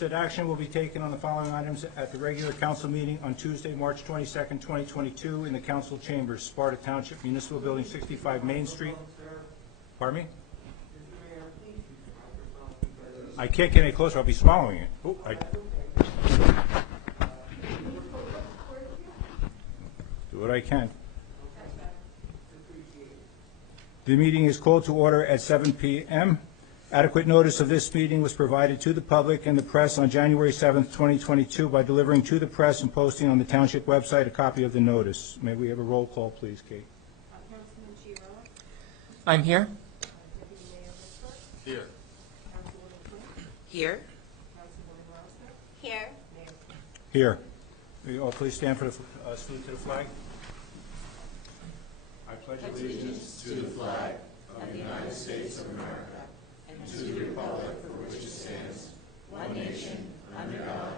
That action will be taken on the following items at the regular council meeting on Tuesday, March 22nd, 2022 in the council chambers, Sparta Township Municipal Building, 65 Main Street. Pardon me? I can't get any closer. I'll be swallowing it. Oh, do what I can. The meeting is called to order at 7 p.m. Adequate notice of this meeting was provided to the public and the press on January 7th, 2022 by delivering to the press and posting on the township website a copy of the notice. May we have a roll call, please, Kate? I'm here. Here. Here. Here. Here. Will you all please stand for the salute to the flag? I pledge allegiance To the flag of the United States of America and to the republic for which it stands, one nation, under God,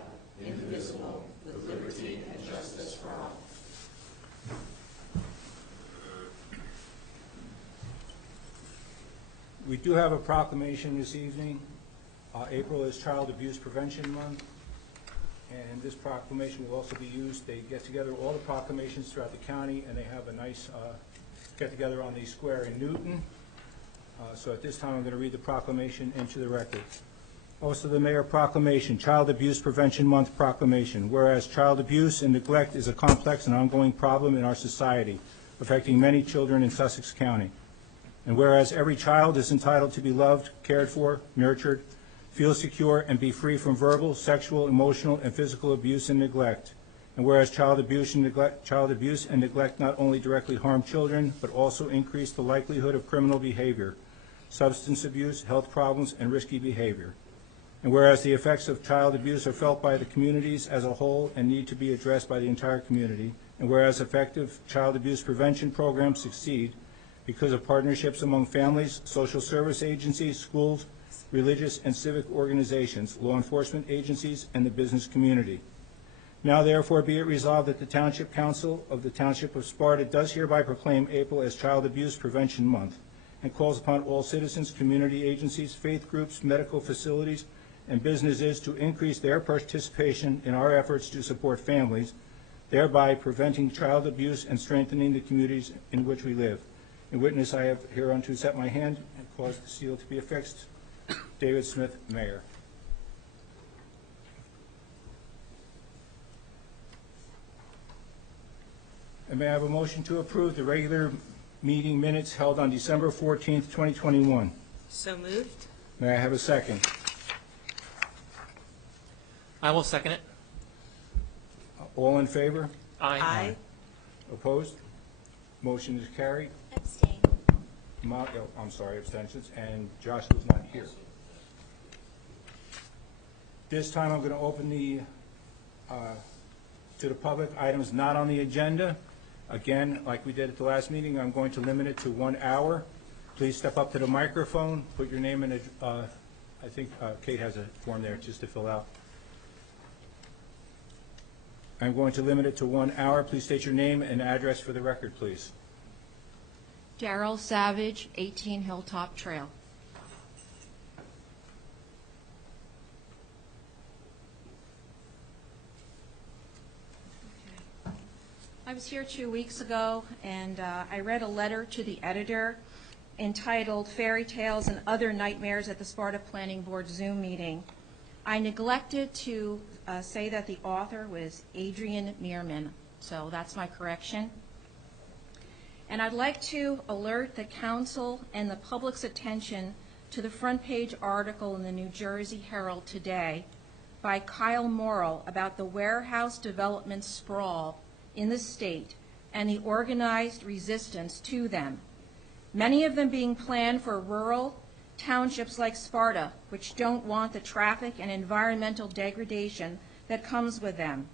indivisible, with liberty and justice for all. We do have a proclamation this evening. April is Child Abuse Prevention Month, and this proclamation will also be used. They get together all the proclamations throughout the county, and they have a nice get-together on the square in Newton. So at this time, I'm going to read the proclamation into the record. Also, the Mayor Proclamation, Child Abuse Prevention Month Proclamation. Whereas child abuse and neglect is a complex and ongoing problem in our society, affecting many children in Sussex County. And whereas every child is entitled to be loved, cared for, nurtured, feel secure, and be free from verbal, sexual, emotional, and physical abuse and neglect. And whereas child abuse and neglect not only directly harm children, but also increase the likelihood of criminal behavior, substance abuse, health problems, and risky behavior. And whereas the effects of child abuse are felt by the communities as a whole and need to be addressed by the entire community. And whereas effective child abuse prevention programs succeed because of partnerships among families, social service agencies, schools, religious and civic organizations, law enforcement agencies, and the business community. Now therefore be it resolved that the Township Council of the Township of Sparta does hereby proclaim April as Child Abuse Prevention Month and calls upon all citizens, community agencies, faith groups, medical facilities, and businesses to increase their participation in our efforts to support families, thereby preventing child abuse and strengthening the communities in which we live. In witness, I have hereunto set my hand and caused the seal to be affixed. David Smith, Mayor. And may I have a motion to approve the regular meeting minutes held on December 14th, 2021? So moved. May I have a second? I will second it. All in favor? Aye. Opposed? Motion is carried. Abstain. I'm sorry, abstentions, and Josh was not here. This time I'm going to open the to the public items not on the agenda. Again, like we did at the last meeting, I'm going to limit it to 1 hour. Please step up to the microphone, put your name in I think Kate has a form there just to fill out. I'm going to limit it to 1 hour. Please state your name and address for the record, please. Daryl Savage, 18 Hilltop Trail. I was here 2 weeks ago, and I read a letter to the editor entitled Fairy Tales and Other Nightmares at the Sparta Planning Board Zoom Meeting. I neglected to say that the author was Adrian Meerman, so that's my correction. And I'd like to alert the council and the public's attention to the front page article in the New Jersey Herald today by Kyle Morrill about the warehouse development sprawl in the state and the organized resistance to them, many of them being planned for rural townships like Sparta, which don't want the traffic and environmental degradation that comes with them.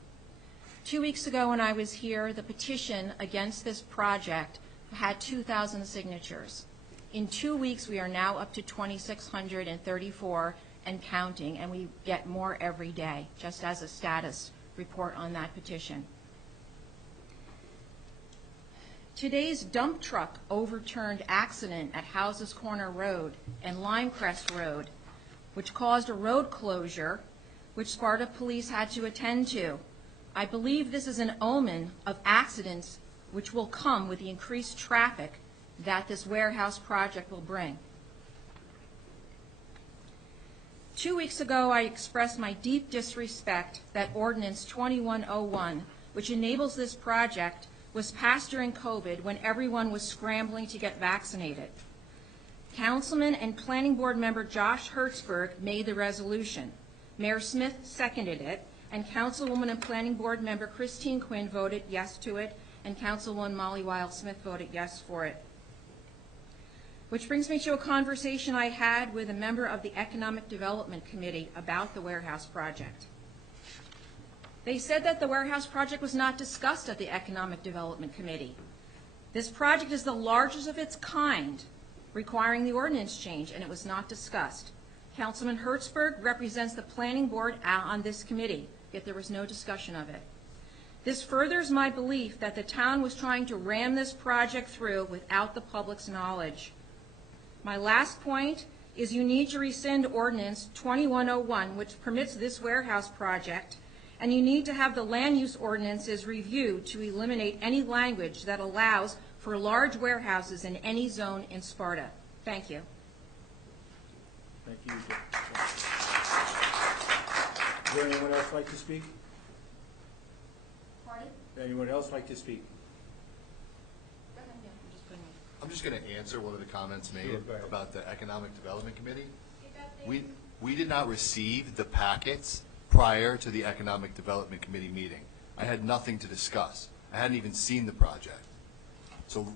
2 weeks ago when I was here, the petition against this project had 2,000 signatures. In 2 weeks, we are now up to 2,634 and counting, and we get more every day, just as a status report on that petition. Today's dump truck overturned accident at Houses Corner Road and Limecrest Road, which caused a road closure, which Sparta police had to attend to. I believe this is an omen of accidents which will come with the increased traffic that this warehouse project will bring. 2 weeks ago, I expressed my deep disrespect that Ordinance 2101, which enables this project, was passed during COVID when everyone was scrambling to get vaccinated. Councilman and Planning Board member Josh Hertzberg made the resolution. Mayor Smith seconded it, and Councilwoman and Planning Board member Christine Quinn voted yes to it, and Councilwoman Molly Weil-Smith voted yes for it. Which brings me to a conversation I had with a member of the Economic Development Committee about the warehouse project. They said that the warehouse project was not discussed at the Economic Development Committee. This project is the largest of its kind, requiring the ordinance change, and it was not discussed. Councilman Hertzberg represents the Planning Board on this committee, yet there was no discussion of it. This furthers my belief that the town was trying to ram this project through without the public's knowledge. My last point is you need to rescind Ordinance 2101, which permits this warehouse project, and you need to have the land use ordinances reviewed to eliminate any language that allows for large warehouses in any zone in Sparta. Thank you. Thank you. Would anyone else like to speak? Pardon? Anyone else like to speak? Go ahead, yeah, I'm just putting it. I'm just going to answer one of the comments made Sure, go ahead. about the Economic Development Committee. We did not receive the packets prior to the Economic Development Committee meeting. I had nothing to discuss. I hadn't even seen the project. So,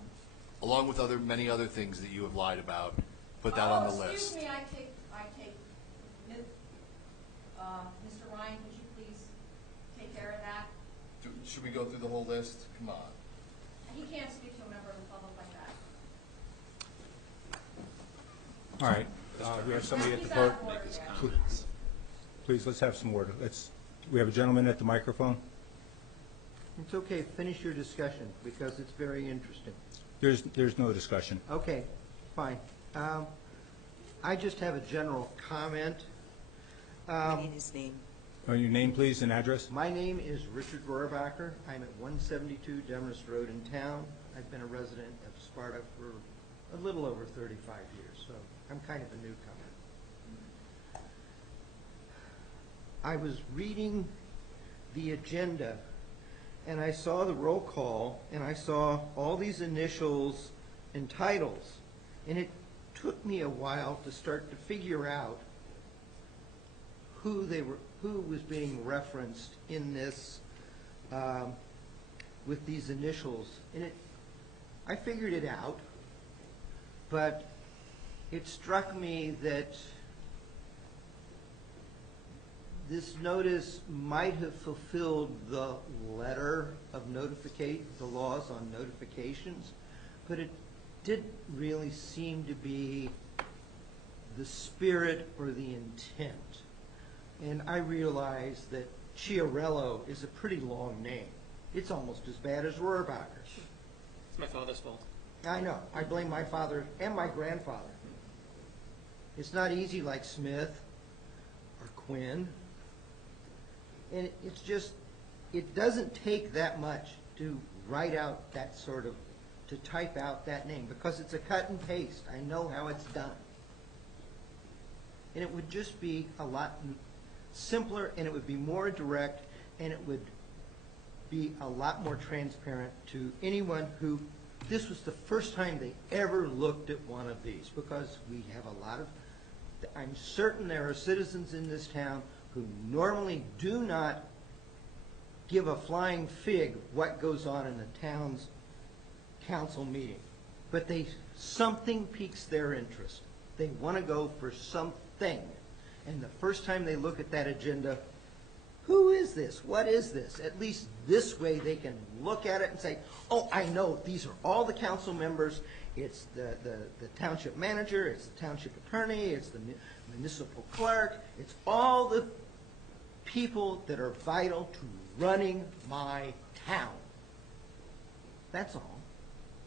along with many other things that you have lied about, put that on the list. Excuse me, I take, Mr. Ryan, could you please take care of that? Should we go through the whole list? Come on. He can't speak to a member of the public like that. All right, we have somebody at the He's out podium. of order His there. comments. Please, let's have some order. We have a gentleman at the microphone. It's okay, finish your discussion, because it's very interesting. There's no discussion. Okay, fine. I just have a general comment. Need his name. Your name, please, and address? My name is Richard Rohrabacher. I'm at 172 Demarest Road in town. I've been a resident of Sparta for a little over 35 years, so I'm kind of a newcomer. I was reading the agenda, and I saw the roll call, and I saw all these initials and titles, and it took me a while to start to figure out who was being referenced in this with these initials. And I figured it out, but it struck me that this notice might have fulfilled the letter of the laws on notifications, but it didn't really seem to be the spirit or the intent. And I realized that Chiarello is a pretty long name. It's almost as bad as Rohrabacher. It's my father's fault. I know. I blame my father and my grandfather. It's not easy like Smith or Quinn. And it's just, it doesn't take that much to write out that to type out that name, because it's a cut and paste. I know how it's done. And it would just be a lot simpler, and it would be more direct, and it would be a lot more transparent to anyone who, this was the first time they ever looked at one of these, because we have a lot of, I'm certain there are citizens in this town who normally do not give a flying fig what goes on in the town's council meeting. But something piques their interest. They want to go for something. And the first time they look at that agenda, who is this? What is this? At least this way they can look at it and say, oh, I know, these are all the council members. It's the township manager, it's the township attorney, it's the municipal clerk, it's all the people that are vital to running my town. That's all.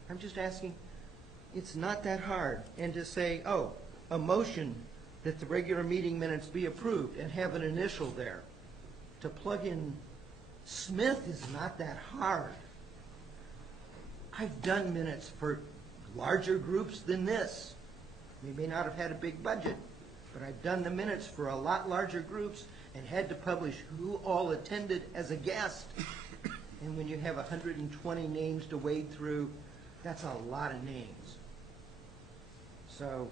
I'm just asking, it's not that hard. And to say, oh, a motion that the regular meeting minutes be approved and have an initial there. To plug in Smith is not that hard. I've done minutes for larger groups than this. We may not have had a big budget, but I've done the minutes for a lot larger groups and had to publish who all attended as a guest. And when you have 120 names to wade through, that's a lot of names. So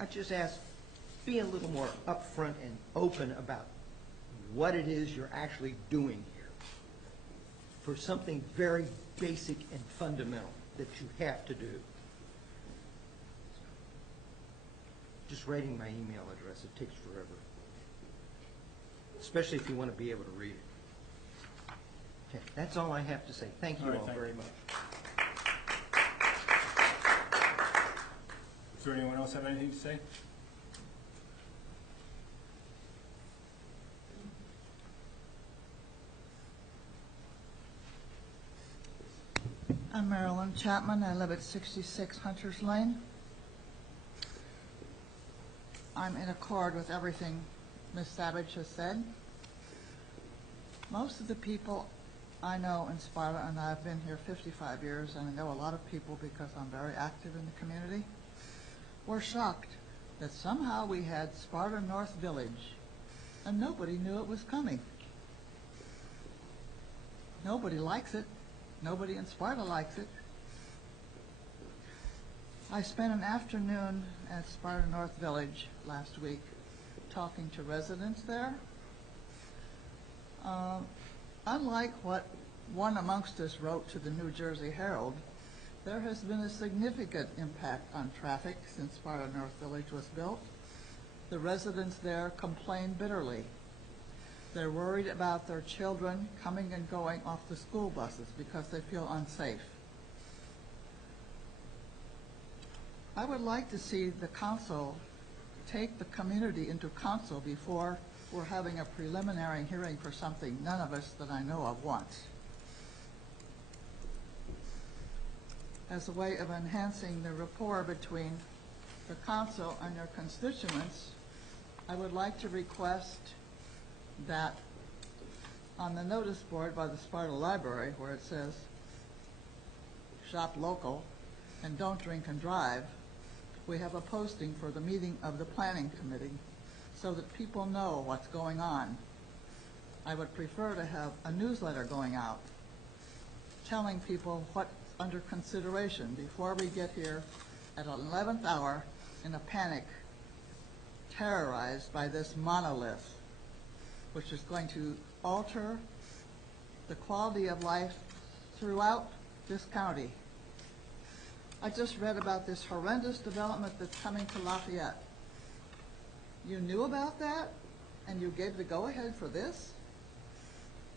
I just ask, be a little more upfront and open about what it is you're actually doing here for something very basic and fundamental that you have to do. Just writing my email address, it takes forever, especially if you want to be able to read it. Okay, that's all I have to say. Thank you all very much. Does there anyone else have anything to say? I'm Marilyn Chapman. I live at 66 Hunters Lane. I'm in accord with everything Ms. Savage has said. Most of the people I know in Sparta, and I've been here 55 years, and I know a lot of people because I'm very active in the community, were shocked that somehow we had Sparta North Village, and nobody knew it was coming. Nobody likes it. Nobody in Sparta likes it. I spent an afternoon at Sparta North Village last week talking to residents there. Unlike what one amongst us wrote to the New Jersey Herald, there has been a significant impact on traffic since Sparta North Village was built. The residents there complain bitterly. They're worried about their children coming and going off the school buses because they feel unsafe. I would like to see the council take the community into council before we're having a preliminary hearing for something none of us that I know of wants. As a way of enhancing the rapport between the council and their constituents, I would like to request that on the notice board by the Sparta Library, where it says shop local and don't drink and drive, we have a posting for the meeting of the planning committee so that people know what's going on. I would prefer to have a newsletter going out telling people what's under consideration before we get here at 11th hour in a panic, terrorized by this monolith, which is going to alter the quality of life throughout this county. I just read about this horrendous development that's coming to Lafayette. You knew about that, and you gave the go-ahead for this?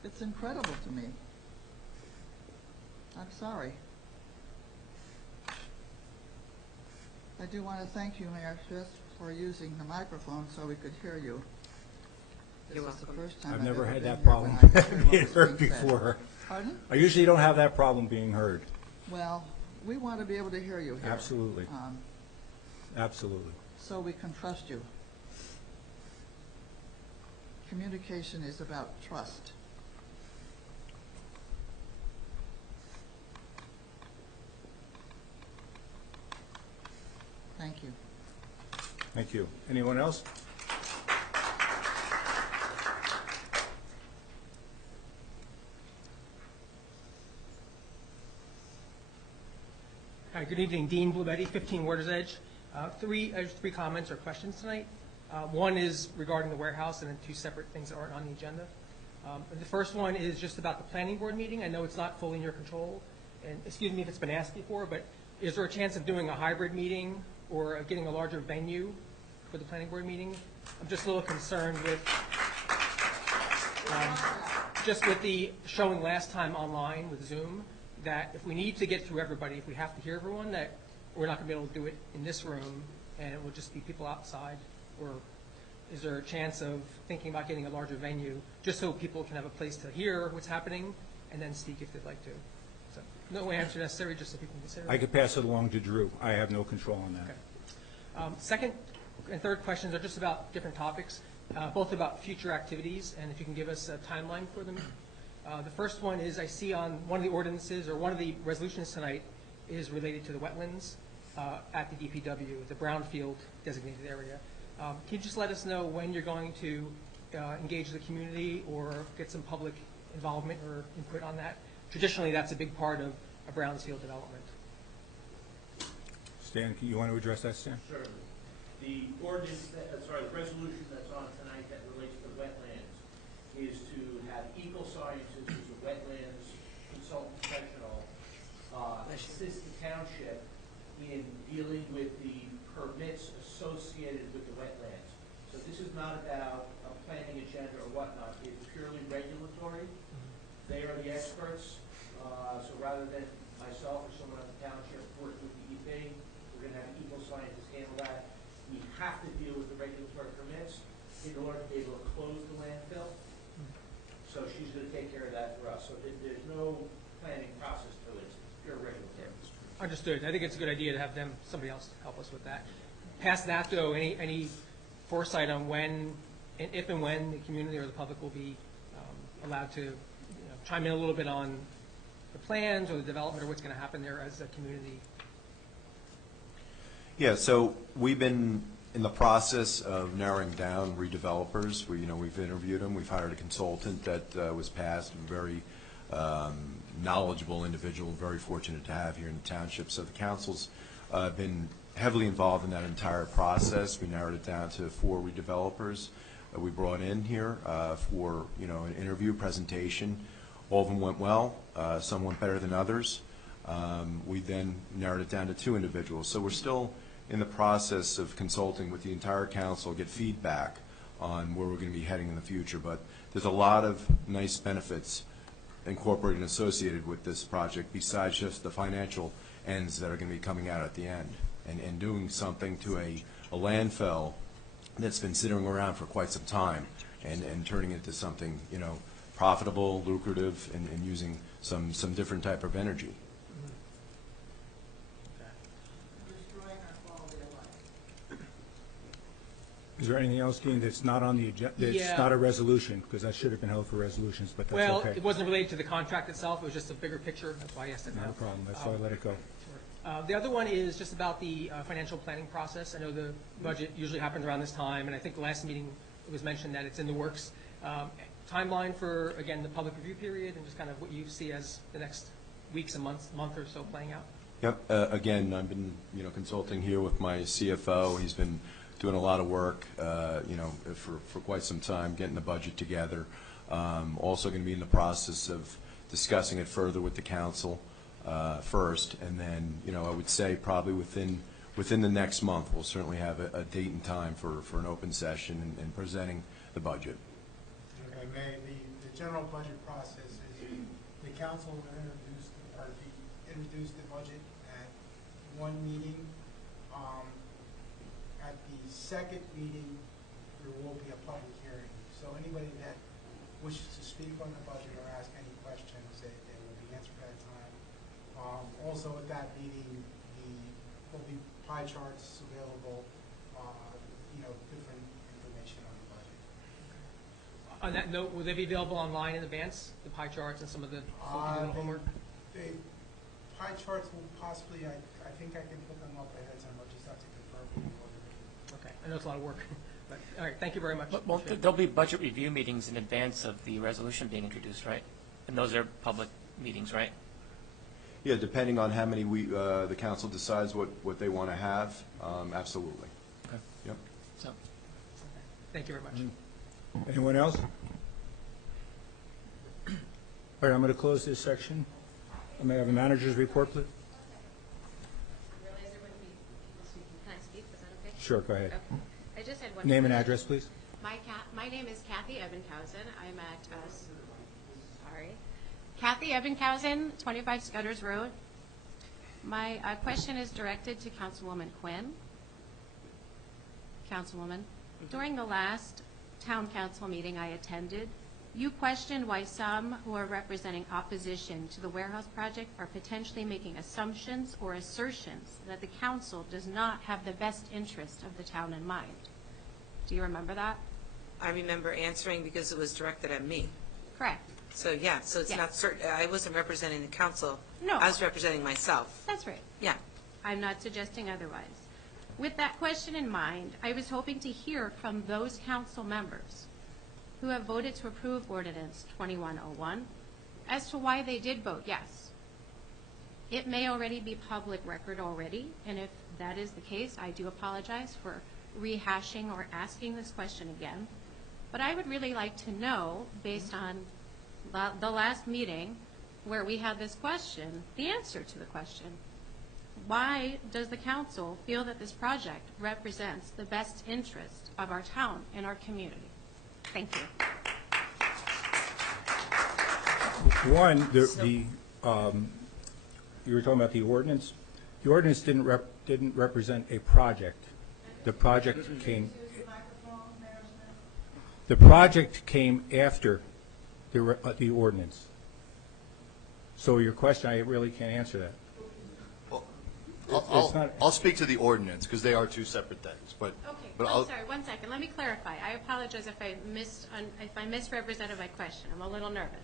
It's incredible to me. I'm sorry. I do want to thank you, Mayor Schiff, for using the microphone so we could hear you. You're This is the welcome. first time I've never ever had been that here problem when I could hear what being was heard being said. before. Pardon? I usually don't have that problem being heard. Well, we want to be able to hear you here. Absolutely. Absolutely. So we can trust you. Communication is about trust. Thank you. Thank you. Anyone else? Hi, good evening, Dean Bluebetti, 15 Waters Edge. Three comments or questions tonight. One is regarding the warehouse, and then two separate things that aren't on the agenda. The first one is just about the planning board meeting. I know it's not fully in your control, and excuse me if it's been asked before, but is there a chance of doing a hybrid meeting or getting a larger venue for the planning board meeting? I'm just a little concerned with just with the showing last time online with Zoom, that if we need to get through everybody, if we have to hear everyone, that we're not going to be able to do it in this room, and it will just be people outside? Or is there a chance of thinking about getting a larger venue, just so people can have a place to hear what's happening and then speak if they'd like to? So no answer necessary, just so people can consider it. I could pass it along to Drew. I have no control on that. Okay. Second And third questions are just about different topics, both about future activities, and if you can give us a timeline for them. The first one is, I see on one of the ordinances, or one of the resolutions tonight, is related to the wetlands at the DPW, the brownfield designated area. Can you just let us know when you're going to engage the community or get some public involvement or input on that? Traditionally, that's a big part of a brownfield development. Stan, you want to address that, Stan? Sure. The ordinance, the resolution that's on tonight that relates to wetlands is to have Eco Sciences, who's a wetlands consultant professional, assist the township in dealing with the permits associated with the wetlands. So this is not about a planning agenda or whatnot. It's purely regulatory. They are the experts. So rather than myself or someone on the township working with the EP, we're going to have Eco Sciences handle that. We have to deal with the regulatory permits in order to be able to close the landfill. So she's going to take care of that for us. So there's no planning process to it. It's pure regulatory. Understood. I think it's a good idea to have them, somebody else help us with that. Past that, though, any foresight on when, and if and when the community or the public will be allowed to chime in a little bit on the plans or the development or what's going to happen there as a community? Yeah, so we've been in the process of narrowing down redevelopers. We've interviewed them. We've hired a consultant that was passed, a very knowledgeable individual, very fortunate to have here in the township. So the council's been heavily involved in that entire process. We narrowed it down to 4 redevelopers we brought in here for an interview presentation. All of them went well. Some went better than others. We then narrowed it down to 2 individuals. So we're still in the process of consulting with the entire council, get feedback on where we're going to be heading in the future. But there's a lot of nice benefits incorporated and associated with this project besides just the financial ends that are going to be coming out at the end. And doing something to a landfill that's been sitting around for quite some time and turning it into something, profitable, lucrative, and using some different type of energy. Is there anything else, Dean, that's not on the agenda, that's not a resolution? Because that should have been held for resolutions, but that's okay. Well, it wasn't related to the contract itself. It was just a bigger picture. That's why I asked it now. Not a problem. That's why I let it go. The other one is just about the financial planning process. I know the budget usually happens around this time, and I think the last meeting it was mentioned that it's in the works. Timeline for, again, the public review period and just kind of what you see as the next weeks and month or so playing out. Yep. Again, I've been consulting here with my CFO. He's been doing a lot of work for quite some time, getting the budget together. Also going to be in the process of discussing it further with the council first, and then I would say probably within the next month we'll certainly have a date and time for an open session and presenting the budget. If I may, the general budget process is the council will introduce the budget at one meeting. At the second meeting, there will be a public hearing. So anybody that wishes to speak on the budget or ask any questions, they will be answered at that time. Also at that meeting, there will be pie charts available, different information on the budget. On that note, will they be available online in advance, the pie charts and some of the homework? The pie charts will possibly, I think I can put them up ahead of time. I'll just have to confirm with the order. Okay, I know it's a lot of work. But, all right, thank you very much. Well, there'll be budget review meetings in advance of the resolution being introduced, right? And those are public meetings, right? Yeah, depending on how many the council decides what they want to have, absolutely. Okay. Yep. So, thank you very much. Anyone else? All right, I'm going to close this section. May I have a manager's report, please? I realize there wouldn't be people speaking. Can I speak? Is that okay? Sure, go ahead. Okay. I just had one Name and question. address, please. My name is Kathy Ebenhausen. I'm at, Kathy Ebenhausen, 25 Scudder's Road. My question is directed to Councilwoman Quinn. Councilwoman, during the last town council meeting I attended, You questioned why some who are representing opposition to the warehouse project are potentially making assumptions or assertions that the council does not have the best interest of the town in mind. Do you remember that? I remember answering because it was directed at me. Correct. So, yeah, so it's Yes. not certain, I wasn't representing the council. No. I was representing myself. That's right. Yeah. I'm not suggesting otherwise. With that question in mind, I was hoping to hear from those council members who have voted to approve Ordinance 2101 as to why they did vote yes. It may already be public record already, and if that is the case, I do apologize for rehashing or asking this question again. But I would really like to know, based on the last meeting where we had this question, the answer to the question. Why does the council feel that this project represents the best interest of our town and our community? Thank you. One, you were talking about the ordinance. The ordinance didn't represent a project. The project came. The project came after the ordinance. So your question, I really can't answer that. I'll speak to the ordinance, because they are two separate things, but. Okay, but I'm sorry, 1 second. Let me clarify. I apologize if I misrepresented my question. I'm a little nervous.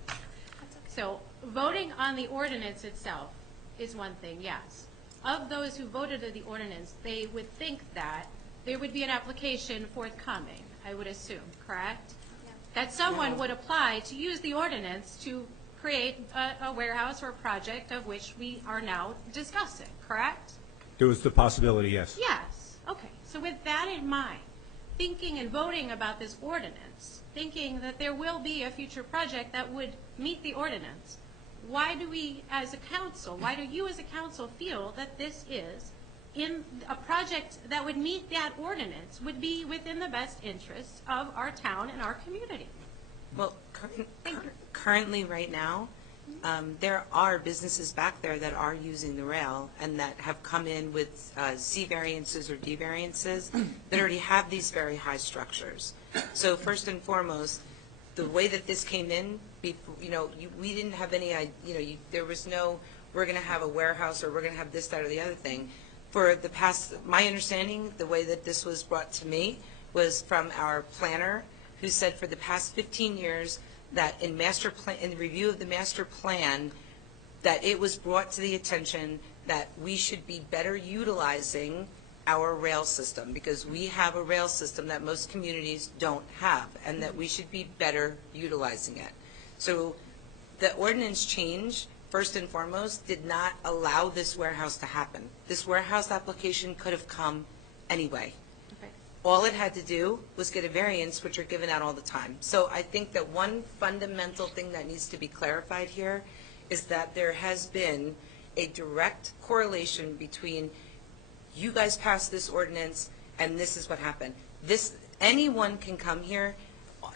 So voting on the ordinance itself is one thing, yes. Of those who voted on the ordinance, they would think that there would be an application forthcoming, I would assume, correct? Yeah. That someone would apply to use the ordinance to create a warehouse or a project of which we are now discussing, correct? There was the possibility, yes. Yes. Okay. So with that in mind, thinking and voting about this ordinance, thinking that there will be a future project that would meet the ordinance, why do we as a council, why do you as a council feel that this is in a project that would meet that ordinance, would be within the best interests of our town and our community? Well, currently, right now, there are businesses back there that are using the rail and that have come in with C variances or D variances that already have these very high structures. So first and foremost, the way that this came in, we didn't have any, there was no, we're going to have a warehouse or we're going to have this, that, or the other thing. For the past, my understanding, the way that this was brought to me was from our planner, who said for the past 15 years that in the review of the master plan, that it was brought to the attention that we should be better utilizing our rail system, because we have a rail system that most communities don't have, and that we should be better utilizing it. So the ordinance change, first and foremost, did not allow this warehouse to happen. This warehouse application could have come anyway. All it had to do was get a variance, which are given out all the time. So I think that one fundamental thing that needs to be clarified here is that there has been a direct correlation between you guys passed this ordinance and this is what happened. Anyone can come here.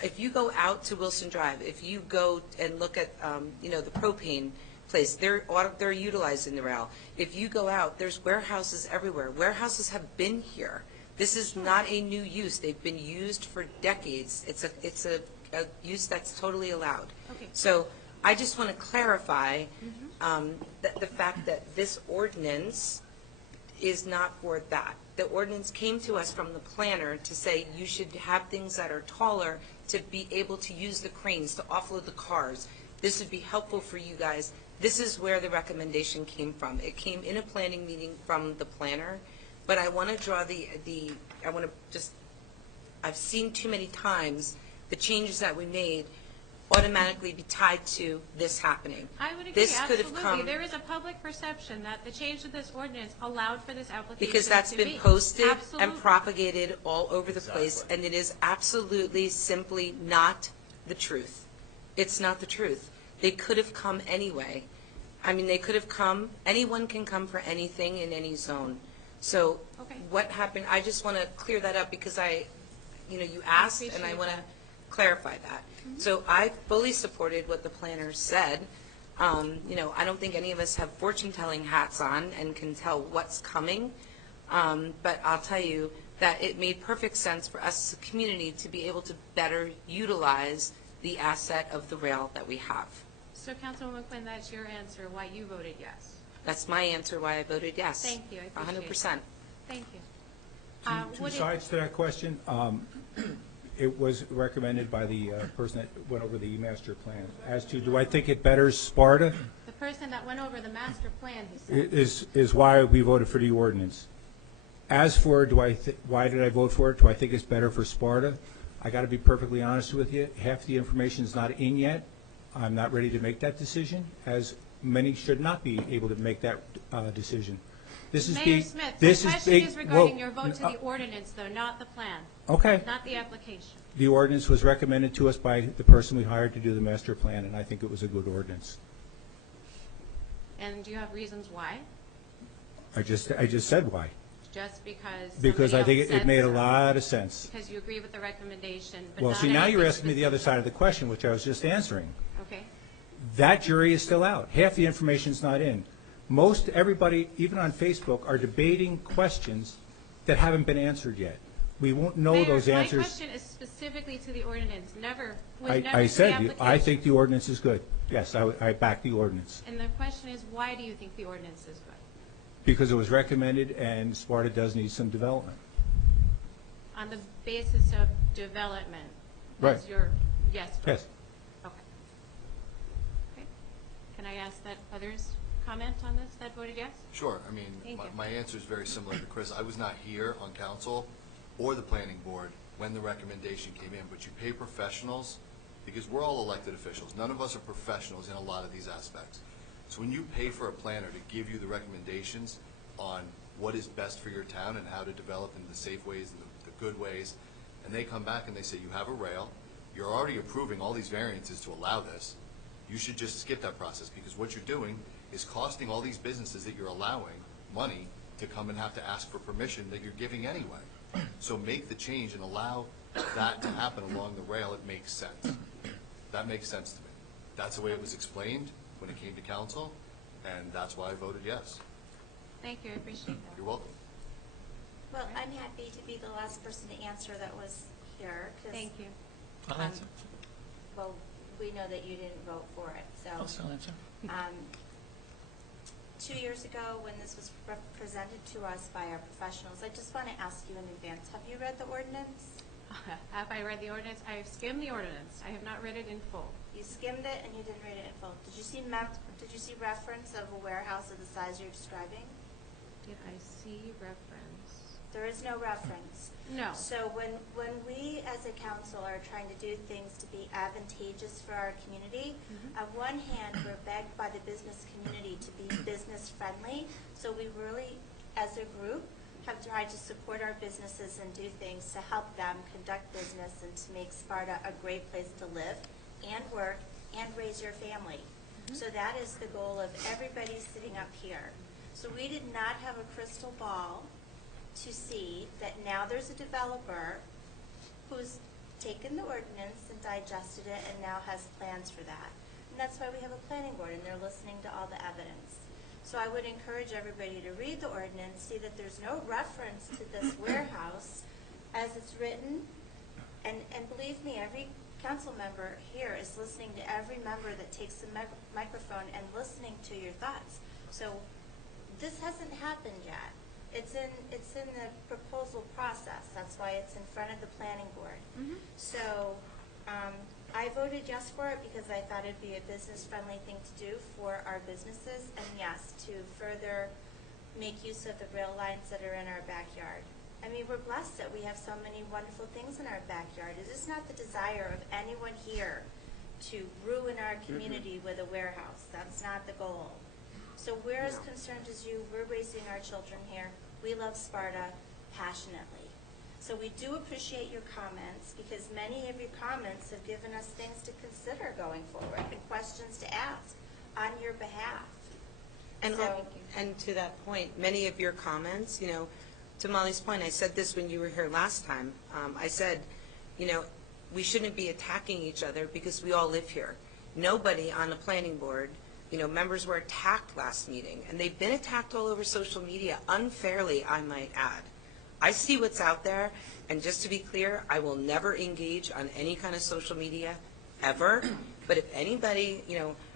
If you go out to Wilson Drive, if you go and look at the propane place, they're utilizing the rail. If you go out, there's warehouses everywhere. Warehouses have been here. This is not a new use. They've been used for decades. It's a use that's totally allowed. Okay. So I just want to clarify the fact that this ordinance is not for that. The ordinance came to us from the planner to say you should have things that are taller to be able to use the cranes to offload the cars. This would be helpful for you guys. This is where the recommendation came from. It came in a planning meeting from the planner. But I want to draw I've seen too many times the changes that we made automatically be tied to this happening. I would agree, This could have absolutely. come, There is a public perception that the change of this ordinance allowed for this application because that's to been be. posted Absolutely. and propagated all over the place, and it is absolutely simply not the truth. It's not the truth. They could have come anyway. I mean, they could have come, anyone can come for anything in any zone. So what happened, I just want to clear that up because you asked and I want to clarify that. So I fully supported what the planner said. I don't think any of us have fortune-telling hats on and can tell what's coming. But I'll tell you that it made perfect sense for us as a community to be able to better utilize the asset of the rail that we have. So Councilwoman Quinn, that's your answer, why you voted yes. That's my answer why I voted yes. Thank you, I appreciate it. 100%. Thank you. Two Would it- sides to that question. It was recommended by the person that went over the master plan. As to, do I think it betters Sparta, The person that went over the master plan, he said. is why we voted for the ordinance. As for, why did I vote for it? Do I think it's better for Sparta? I got to be perfectly honest with you. Half the information is not in yet. I'm not ready to make that decision, as many should not be able to make that decision. This is Mayor being, Smith, this the is question being, is regarding whoa, your vote to the ordinance, though, not the plan, okay. not the application. The ordinance was recommended to us by the person we hired to do the master plan, and I think it was a good ordinance. And do you have reasons why? I just said why. Just because Because I somebody think else it made a said so? lot of sense. Because you agree with the recommendation, but Well, not see, now you're anything asking me the other specific. side of the question, which I was just answering. Okay. That jury is still out. Half the information's not in. Most everybody, even on Facebook, are debating questions that haven't been answered yet. We won't know Mayor, those my answers. question is specifically to the ordinance, was never I to the said, application. I think the ordinance is good. Yes, I back the ordinance. And the question is, why do you think the ordinance is good? Because it was recommended, and Sparta does need some development. On the basis of development? Right. That's your yes vote? Yes. Okay. Okay. Can I ask that others comment on this that voted yes? Sure. I mean, Thank you. my answer is very similar to Chris. I was not here on council or the planning board when the recommendation came in, but you pay professionals, because we're all elected officials. None of us are professionals in a lot of these aspects. So when you pay for a planner to give you the recommendations on what is best for your town and how to develop in the safe ways and the good ways, and they come back and they say, you have a rail, you're already approving all these variances to allow this, you should just skip that process, because what you're doing is costing all these businesses that you're allowing money to come and have to ask for permission that you're giving anyway. So make the change and allow that to happen along the rail. It makes sense. That makes sense to me. That's the way it was explained when it came to council, and that's why I voted yes. Thank you, I appreciate that. You're welcome. Well, I'm happy to be the last person to answer that was here, 'cause, Thank you. I'll answer. well, we know that you didn't vote for it, so. I'll still answer. 2 years ago, when this was presented to us by our professionals, I just want to ask you in advance, have you read the ordinance? Have I read the ordinance? I have skimmed the ordinance. I have not read it in full. You skimmed it and you didn't read it in full. Did you see reference of a warehouse of the size you're describing? Did I see reference? There is no reference. No. So when we as a council are trying to do things to be advantageous for our community, on one hand, we're begged by the business community to be business friendly. So we really, as a group, have tried to support our businesses and do things to help them conduct business and to make Sparta a great place to live and work and raise your family. So that is the goal of everybody sitting up here. So we did not have a crystal ball to see that now there's a developer who's taken the ordinance and digested it and now has plans for that. And that's why we have a planning board and they're listening to all the evidence. So I would encourage everybody to read the ordinance, see that there's no reference to this warehouse as it's written. And believe me, every council member here is listening to every member that takes the microphone and listening to your thoughts. So this hasn't happened yet. It's in the proposal process. That's why it's in front of the planning board. So I voted yes for it because I thought it'd be a business-friendly thing to do for our businesses, and yes, to further make use of the rail lines that are in our backyard. I mean, we're blessed that we have so many wonderful things in our backyard. It is not the desire of anyone here to ruin our community with a warehouse. That's not the goal. So we're as concerned as you. We're raising our children here. We love Sparta passionately. So we do appreciate your comments because many of your comments have given us things to consider going forward and questions to ask on your behalf. And, So- and to that point, many of your comments, you know, to Molly's point, I said this when you were here last time. I said, you know, we shouldn't be attacking each other because we all live here. Nobody on the planning board, you know, members were attacked last meeting, and they've been attacked all over social media, unfairly, I might add. I see what's out there, and just to be clear, I will never engage on any kind of social media ever. But if anybody,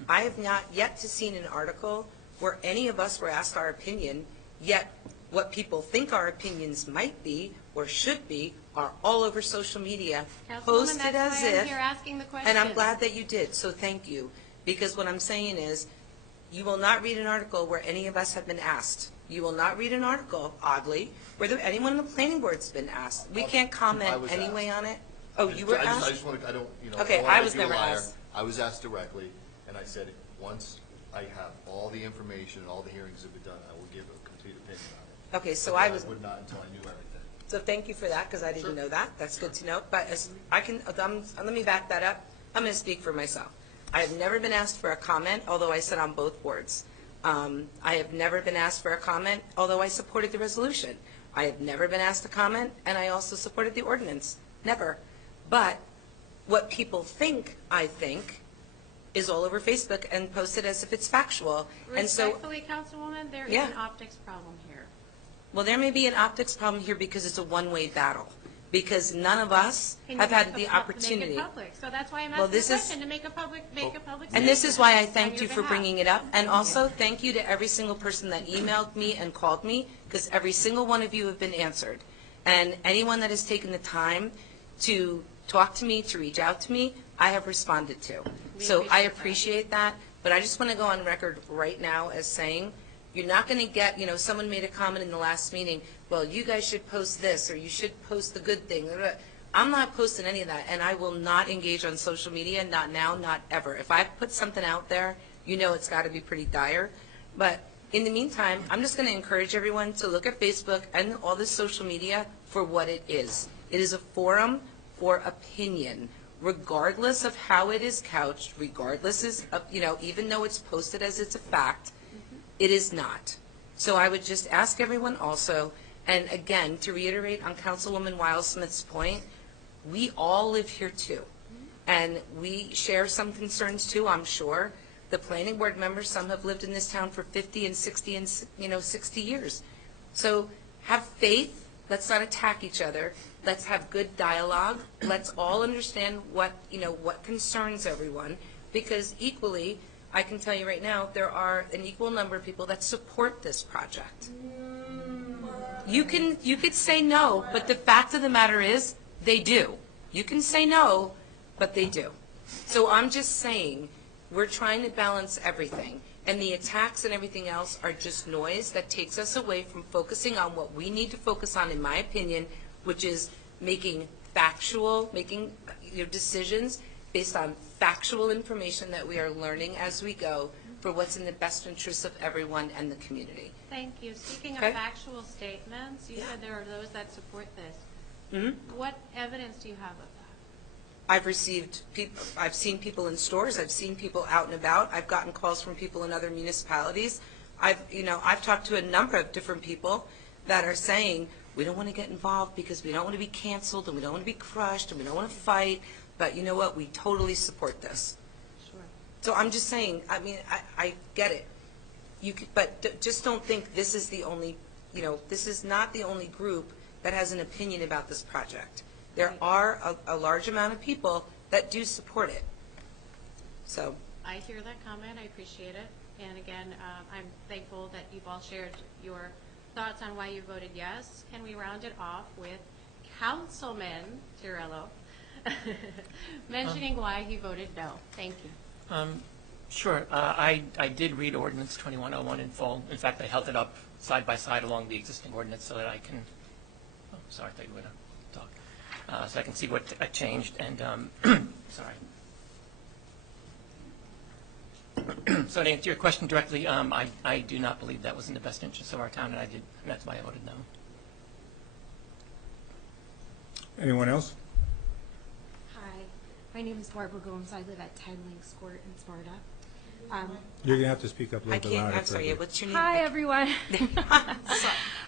I have not yet to seen an article where any of us were asked our opinion, yet what people think our opinions might be or should be are all over social media, Councilwoman, posted that's as why I'm if. here asking the And I'm questions. glad that you did, so thank you. Because what I'm saying is, you will not read an article where any of us have been asked. You will not read an article, oddly, where anyone on the planning board's been asked. We can't I comment was anyway asked. on it. Oh, you were I asked? just want to, I don't, Okay, don't I wanna was make you a never liar. asked. I was asked directly, and I said, once I have all the information and all the hearings have been done, I will give a complete opinion on it. Okay, so But I that was, would not until I knew everything. so thank you for that, because I didn't Sure. know that. That's good to know. But as I can, let me back that up. I'm going to speak for myself. I have never been asked for a comment, although I sit on both boards. I have never been asked for a comment, although I supported the resolution. I have never been asked a comment, and I also supported the ordinance. Never. But what people think, I think, is all over Facebook and posted as if it's factual. And so, Respectfully, Councilwoman, there is Yeah. an optics problem here. well, there may be an optics problem here because it's a one-way battle. Because none of us Can you have had make the it pub- opportunity. Make it public, so that's why I'm Well, asking the this is- question, to make a public And this is why I statement thanked on you your for behalf. bringing it up. And also, thank you to every single person that emailed me and called me, because every single one of you have been answered. And anyone that has taken the time to talk to me, to reach out to me, I have responded to. We So I appreciate that. appreciate that, but I just want to go on record right now as saying, you're not going to get, someone made a comment in the last meeting, well, you guys should post this, or you should post the good thing. I'm not posting any of that, and I will not engage on social media, not now, not ever. If I put something out there, it's got to be pretty dire. But in the meantime, I'm just going to encourage everyone to look at Facebook and all this social media for what it is. It is a forum for opinion, regardless of how it is couched, regardless of, even though it's posted as it's a fact, it is not. So I would just ask everyone also, and again, to reiterate on Councilwoman Wildsmith's point, we all live here too. And we share some concerns too, I'm sure. The planning board members, some have lived in this town for 50 and 60 and 60 years. So have faith. Let's not attack each other. Let's have good dialogue. Let's all understand what concerns everyone. Because equally, I can tell you right now, there are an equal number of people that support this project. You could say no, but the fact of the matter is, they do. You can say no, but they do. So I'm just saying, we're trying to balance everything. And the attacks and everything else are just noise that takes us away from focusing on what we need to focus on, in my opinion, which is making decisions based on factual information that we are learning as we go for what's in the best interest of everyone and the community. Thank you. Speaking of Okay. factual statements, you Yeah. said there are those that support this. Mm-hmm. What evidence do you have of that? I've seen people in stores, I've seen people out and about, I've gotten calls from people in other municipalities. I've talked to a number of different people that are saying, we don't want to get involved because we don't want to be canceled, and we don't want to be crushed, and we don't want to fight, but you know what, we totally support this. Sure. So I'm just saying, I get it. But just don't think this is the only, this is not the only group that has an opinion about this project. There are a large amount of people that do support it. So, I hear that comment. I appreciate it. And again, I'm thankful that you've all shared your thoughts on why you voted yes. Can we round it off with Councilman Tirello mentioning why he voted no? Thank you. Sure. I did read Ordinance 2101 in full. In fact, I held it up side by side along the existing ordinance so that I can, oh, sorry, I thought you were going to talk, so I can see what I changed. And, sorry. So to answer your question directly, I do not believe that was in the best interest of our town, and that's why I voted no. Anyone else? Hi, my name is Barbara Gomes. I live at 10 Links Court in Sparta. You're going to have to speak up a I little bit louder. can't, I'm sorry, Frederick. what's your name? Hi, everyone.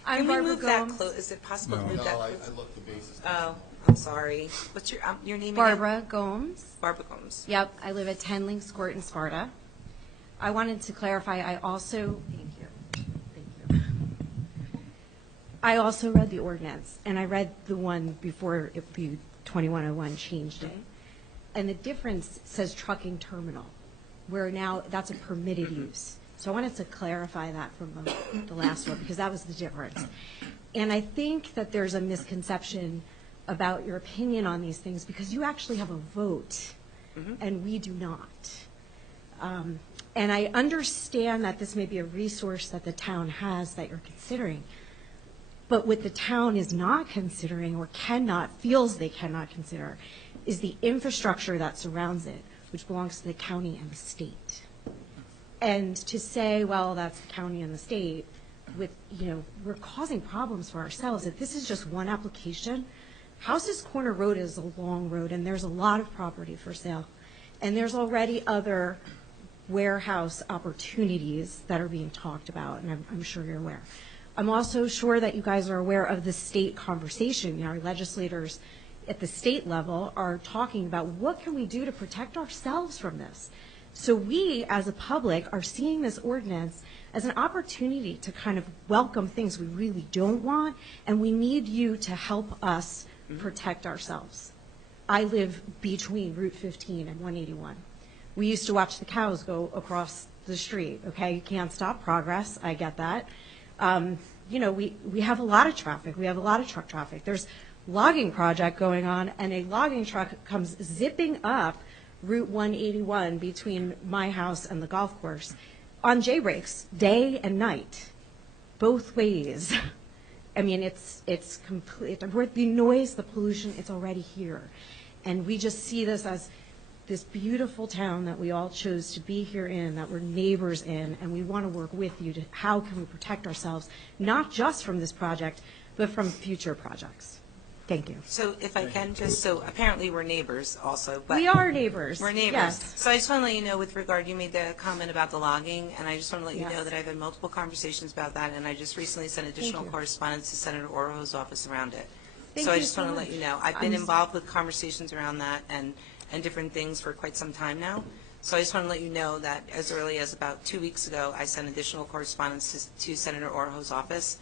I'm Can we Barbara move that Gomes. close? Is it possible to No. move No, that I close? looked the basis. Oh, I'm sorry. What's your name again? Barbara Gomes. Barbara Gomes. Yep, I live at 10 Links Court in Sparta. I wanted to clarify, I also read the ordinance, and I read the one before the 2101 changed it. and the difference says trucking terminal, where now that's a permitted use. So I wanted to clarify that from the last one, because that was the difference. And I think that there's a misconception about your opinion on these things, because you actually have a vote, and we do not. And I understand that this may be a resource that the town has that you're considering, but what the town is not considering or feels they cannot consider is the infrastructure that surrounds it, which belongs to the county and the state. And to say, well, that's the county and the state, we're causing problems for ourselves. If this is just one application, Houses Corner Road is a long road, and there's a lot of property for sale. And there's already other warehouse opportunities that are being talked about, and I'm sure you're aware. I'm also sure that you guys are aware of the state conversation. Our legislators at the state level are talking about what can we do to protect ourselves from this. So we, as a public, are seeing this ordinance as an opportunity to kind of welcome things we really don't want, and we need you to help us protect ourselves. I live between Route 15 and 181. We used to watch the cows go across the street, okay? You can't stop progress, I get that. We have a lot of traffic. We have a lot of truck traffic. There's logging project going on, and a logging truck comes zipping up Route 181 between my house and the golf course on J breaks, day and night, both ways. I mean, it's complete. The noise, the pollution, it's already here. And we just see this as this beautiful town that we all chose to be here in, that we're neighbors in, and we want to work with you to how can we protect ourselves, not just from this project, but from future projects. Thank you. So if I can, so apparently we're neighbors also, but. We are neighbors. We're neighbors. Yes. So I just want to let you know with regard, you made the comment about the logging, and I just want to let you know that I've had multiple conversations about that, and I just recently sent additional correspondence to Senator Orojo's office around it. So I just want to let you know. I've been involved with conversations around that and different things for quite some time now. So I just want to let you know that as early as about 2 weeks ago, I sent additional correspondence to Senator Orojo's office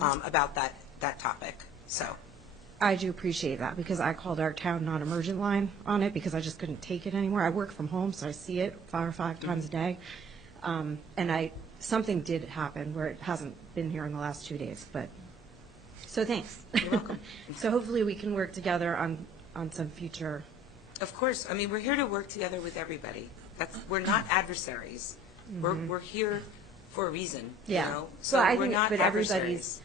about that topic. So. I do appreciate that, because I called our town non-emergent line on it because I just couldn't take it anymore. I work from home, so I see it 4 or 5 times a day. And something did happen where it hasn't been here in the last 2 days, but, so thanks. You're welcome. So hopefully we can work together on some future. Of course. I mean, we're here to work together with everybody. We're not adversaries. We're here for a reason, you know? So I we're think, not but adversaries.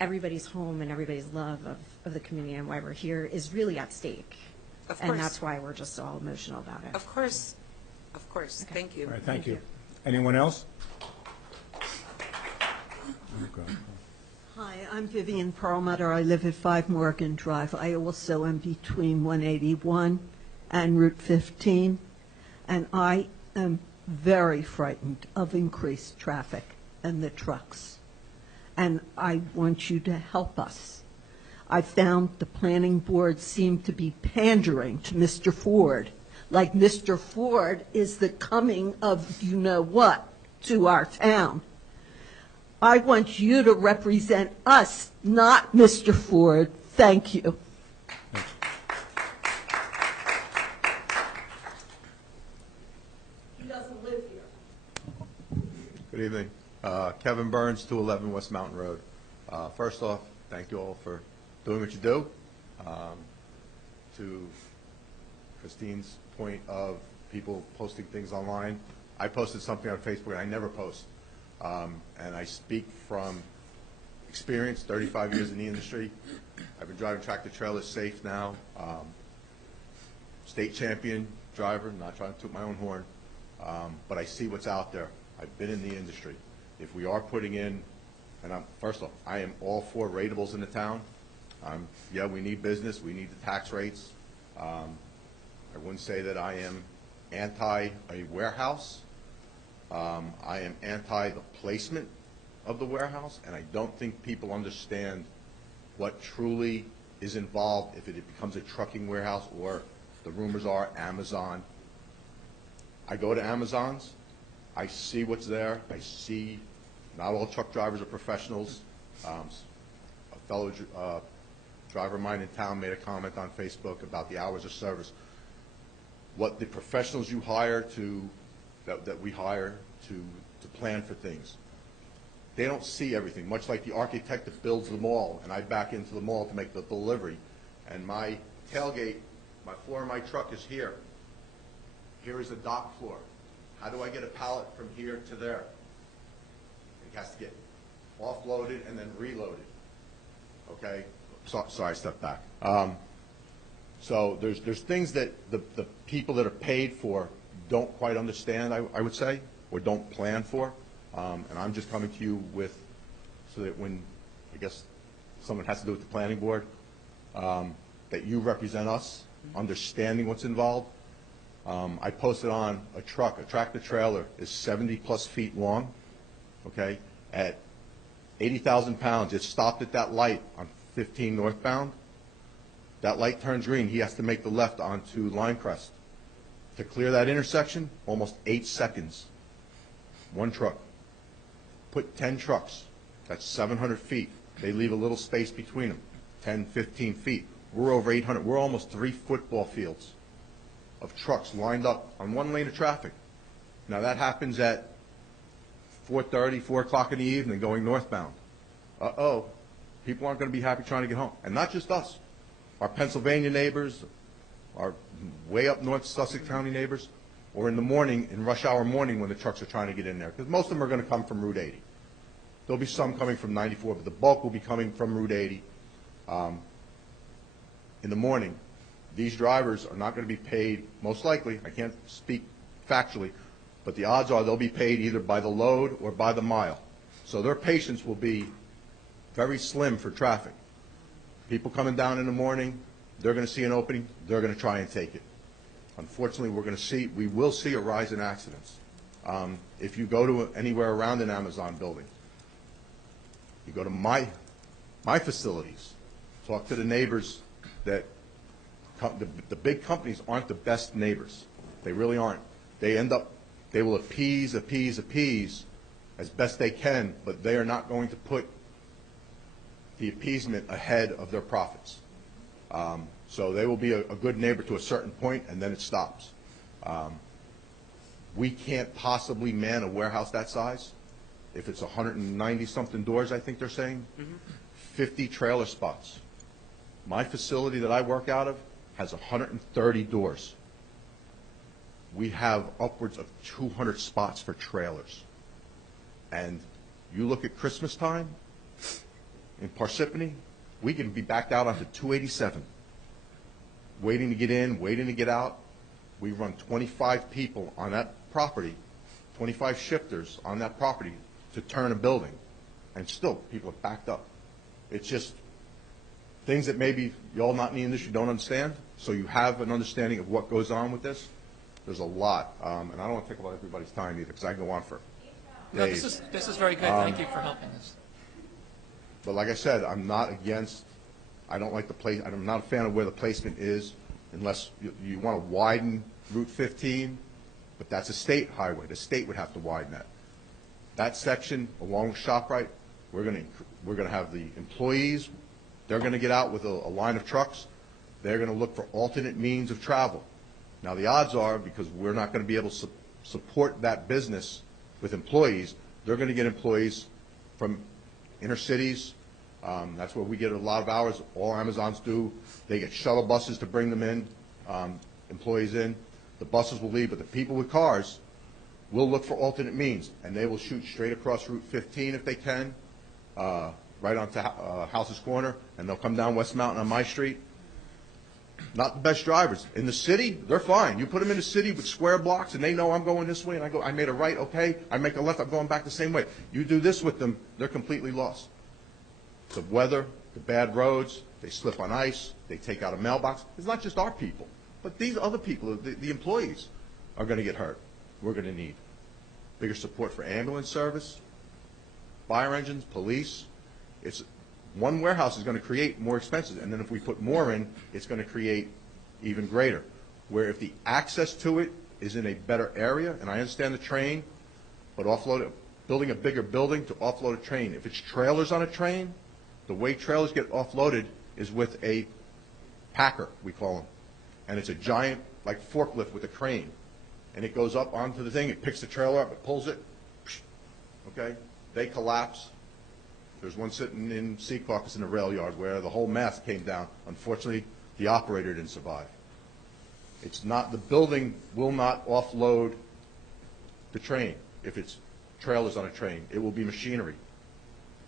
everybody's home and everybody's love of the community and why we're here is really at stake. Of course. And that's why we're just all emotional about it. Of course. Of course. Okay. Thank you. All right, thank you. Anyone else? Hi, I'm Vivian Perlmutter. I live at 5 Morgan Drive. I also am between 181 and Route 15, and I am very frightened of increased traffic and the trucks. And I want you to help us. I found the planning board seemed to be pandering to Mr. Ford, like Mr. Ford is the coming of you-know-what to our town. I want you to represent us, not Mr. Ford. Thank you. He doesn't live here. Good evening. Kevin Burns, 211 West Mountain Road. First off, thank you all for doing what you do. To Christine's point of people posting things online, I posted something on Facebook, and I never post. And I speak from experience, 35 years in the industry. I've been driving tractor trailers safe now. State champion driver, not trying to toot my own horn, but I see what's out there. I've been in the industry. If we are putting in, and first off, I am all for rateables in the town. Yeah, we need business. We need the tax rates. I wouldn't say that I am anti a warehouse. I am anti the placement of the warehouse, and I don't think people understand what truly is involved if it becomes a trucking warehouse or the rumors are Amazon. I go to Amazon's. I see what's there. I see not all truck drivers are professionals. A fellow driver of mine in town made a comment on Facebook about the hours of service. what the professionals you hire that we hire to plan for things. They don't see everything, much like the architect that builds the mall, and I back into the mall to make the delivery, and my tailgate, my floor of my truck is here. Here is the dock floor. How do I get a pallet from here to there? It has to get offloaded and then reloaded. Okay? Sorry, I stepped back. So there's things that the people that are paid for don't quite understand, I would say, or don't plan for. And I'm just coming to you with, so that when, I guess, someone has to do with the planning board, that you represent us, understanding what's involved. I posted on a tractor trailer is 70-plus feet long, okay? At 80,000 pounds, it stopped at that light on 15 northbound. That light turns green, he has to make the left onto Linecrest. To clear that intersection, almost 8 seconds. One truck. Put 10 trucks, that's 700 feet. They leave a little space between them, 10, 15 feet. We're over 800, we're almost 3 football fields of trucks lined up on one lane of traffic. Now that happens at 4:30, 4 o'clock in the evening going northbound. Uh-oh, people aren't going to be happy trying to get home. And not just us, our Pennsylvania neighbors, our way up north Sussex County neighbors, or in the morning, in rush hour morning when the trucks are trying to get in there. Because most of them are going to come from Route 80. There'll be some coming from 94, but the bulk will be coming from Route 80. In the morning, these drivers are not going to be paid, most likely, I can't speak factually, but the odds are they'll be paid either by the load or by the mile. So their patience will be very slim for traffic. People coming down in the morning, they're going to see an opening, they're going to try and take it. Unfortunately, we will see a rise in accidents. If you go to anywhere around an Amazon building, you go to my facilities, talk to the neighbors that the big companies aren't the best neighbors. They really aren't. They will appease as best they can, but they are not going to put the appeasement ahead of their profits. So they will be a good neighbor to a certain point, and then it stops. We can't possibly man a warehouse that size. If it's 190-something doors, I think they're saying, 50 trailer spots. My facility that I work out of has 130 doors. We have upwards of 200 spots for trailers. And you look at Christmas time in Parsippany, we can be backed out onto 287. Waiting to get in, waiting to get out. We run 25 people on that property, 25 shifters on that property to turn a building. And still, people are backed up. It's just things that maybe you all not in the industry don't understand, so you have an understanding of what goes on with this. There's a lot, and I don't want to take up everybody's time either, because I can go on for days. No, this is very good. Thank you for helping us. But like I said, I'm not against, I don't like the place, I'm not a fan of where the placement is, unless you want to widen Route 15, but that's a state highway. The state would have to widen that. That section, along with ShopRite, we're going to have the employees, they're going to get out with a line of trucks. They're going to look for alternate means of travel. Now, the odds are, because we're not going to be able to support that business with employees, they're going to get employees from inner cities. That's where we get a lot of hours. All Amazons do. They get shuttle buses to bring them in, employees in. The buses will leave, but the people with cars will look for alternate means, and they will shoot straight across Route 15 if they can, right onto House's Corner, and they'll come down West Mountain on my street. Not the best drivers. In the city, they're fine. You put them in the city with square blocks, and they know I'm going this way, and I made a right, okay. I make a left, I'm going back the same way. You do this with them, they're completely lost. The weather, the bad roads, they slip on ice, they take out a mailbox. It's not just our people, but these other people, the employees, are going to get hurt. We're going to need bigger support for ambulance service, fire engines, police. One warehouse is going to create more expenses, and then if we put more in, it's going to create even greater. Where if the access to it is in a better area, and I understand the train, but building a bigger building to offload a train. If it's trailers on a train, the way trailers get offloaded is with a packer, we call them. And it's a giant, like forklift with a crane, and it goes up onto the thing, it picks the trailer up, it pulls it, okay? They collapse. There's one sitting in Secaucus in the rail yard where the whole mast came down. Unfortunately, the operator didn't survive. It's not, the building will not offload the train if it's trailers on a train. It will be machinery,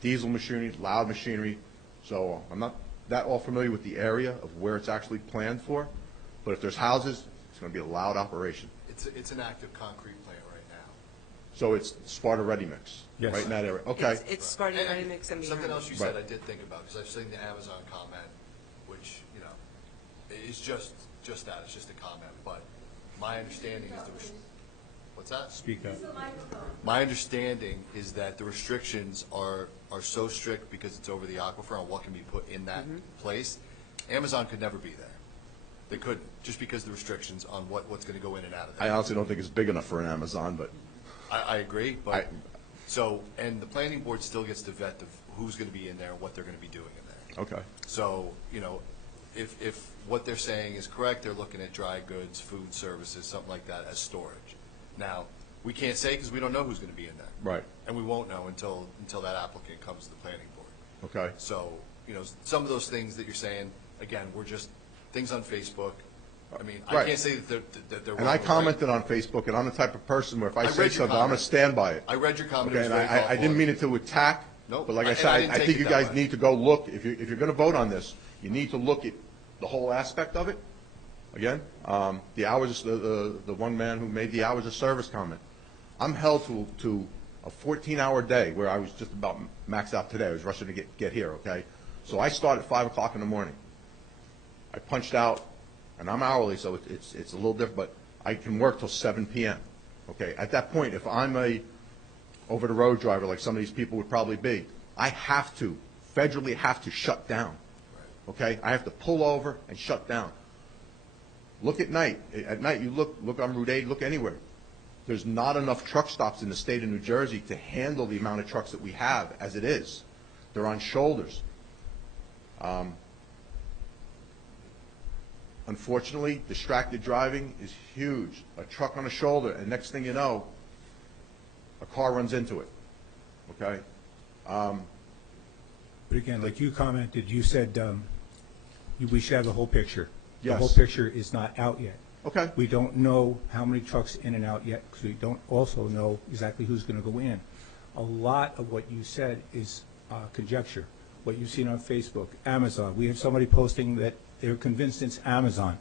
diesel machinery, loud machinery. So I'm not that all familiar with the area of where it's actually planned for, but if there's houses, it's going to be a loud operation. It's an active concrete plant right now. So it's Sparta Ready Mix, Yes. right in that area. Okay. It's Sparta Ready Mix and Something behind. else you said I did think about, because I've seen the Amazon comment, which, you know, it's just that, it's just a comment, but my understanding is what's that? Speak up. My understanding is that the restrictions are so strict because it's over the aquifer on what can be put in that place. Amazon could never be there. They couldn't, just because the restrictions on what's going to go in and out of there. I honestly don't think it's big enough for an Amazon, but I agree, but, so, and the planning board still gets to vet who's going to be in there, what they're going to be doing in there. okay. So, you know, if what they're saying is correct, they're looking at dry goods, food services, something like that as storage. Now, we can't say because we don't know who's going to be in there. Right. And we won't know until that applicant comes to the planning board. Okay. So, you know, some of those things that you're saying, again, we're just things on Facebook. I mean, I Right. can't say that they're wrong And I or right. commented on Facebook, and I'm the type of person where if I I say read your something, I'm going to comment. stand by it. I read your comment. Okay, It was and very I didn't thoughtful. mean it to attack. Nope. But like I And said, I I didn't take think it you that guys way. need to go look, if you're going to vote on this, you need to look at the whole aspect of it. Again, the hours, the one man who made the hours of service comment. I'm held to a 14-hour day where I was just about maxed out today. I was rushing to get here, okay? So I start at 5 o'clock in the morning. I punched out, and I'm hourly, so it's a little different, but I can work till 7 p.m., okay? At that point, if I'm a over-the-road driver like some of these people would probably be, I have to, federally have to shut down, okay? I have to pull over and shut down. Look at night. At night, you look on Route 8, look anywhere. There's not enough truck stops in the state of New Jersey to handle the amount of trucks that we have as it is. They're on shoulders. Unfortunately, distracted driving is huge. A truck on a shoulder, and next thing you know, a car runs into it, okay? But again, like you commented, you said we should have the whole picture. The Yes. whole picture is not out yet. Okay. We don't know how many trucks in and out yet, because we don't also know exactly who's going to go in. A lot of what you said is conjecture, what you've seen on Facebook, Amazon. We have somebody posting that they're convinced it's Amazon.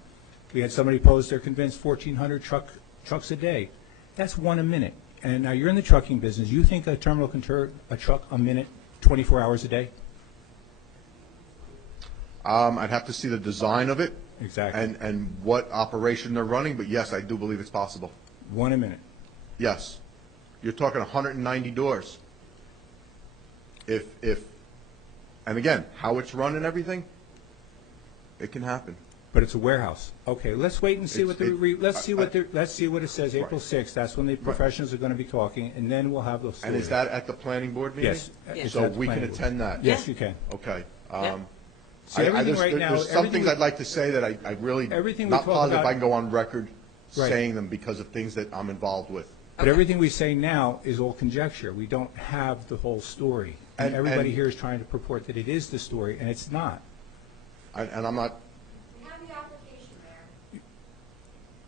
We had somebody post they're convinced 1,400 trucks a day. That's one a minute. And now you're in the trucking business. You think a terminal can turn a truck a minute, 24 hours a day? I'd have to see the design of it. Exactly. And what operation they're running, but yes, I do believe it's possible. One a minute. Yes. You're talking 190 doors. And again, how it's run and everything, it can happen. But it's a warehouse. Okay, let's wait and see what let's see what it says, Right. April 6th. That's when the professionals are going to be talking, and then we'll have those. And is that at the planning board meeting? Yes. It's So at the we can planning board. attend that? Yes, you can. Okay. See, everything right now- There's some everything things we- I'd like to say that I really, Everything we not talk positive about- I can go on record Right. saying them because of things that I'm involved with. But everything we say now is all conjecture. We don't have the whole story. And everybody here is trying to purport that it is the story, and it's not. And I'm not, We have the application there.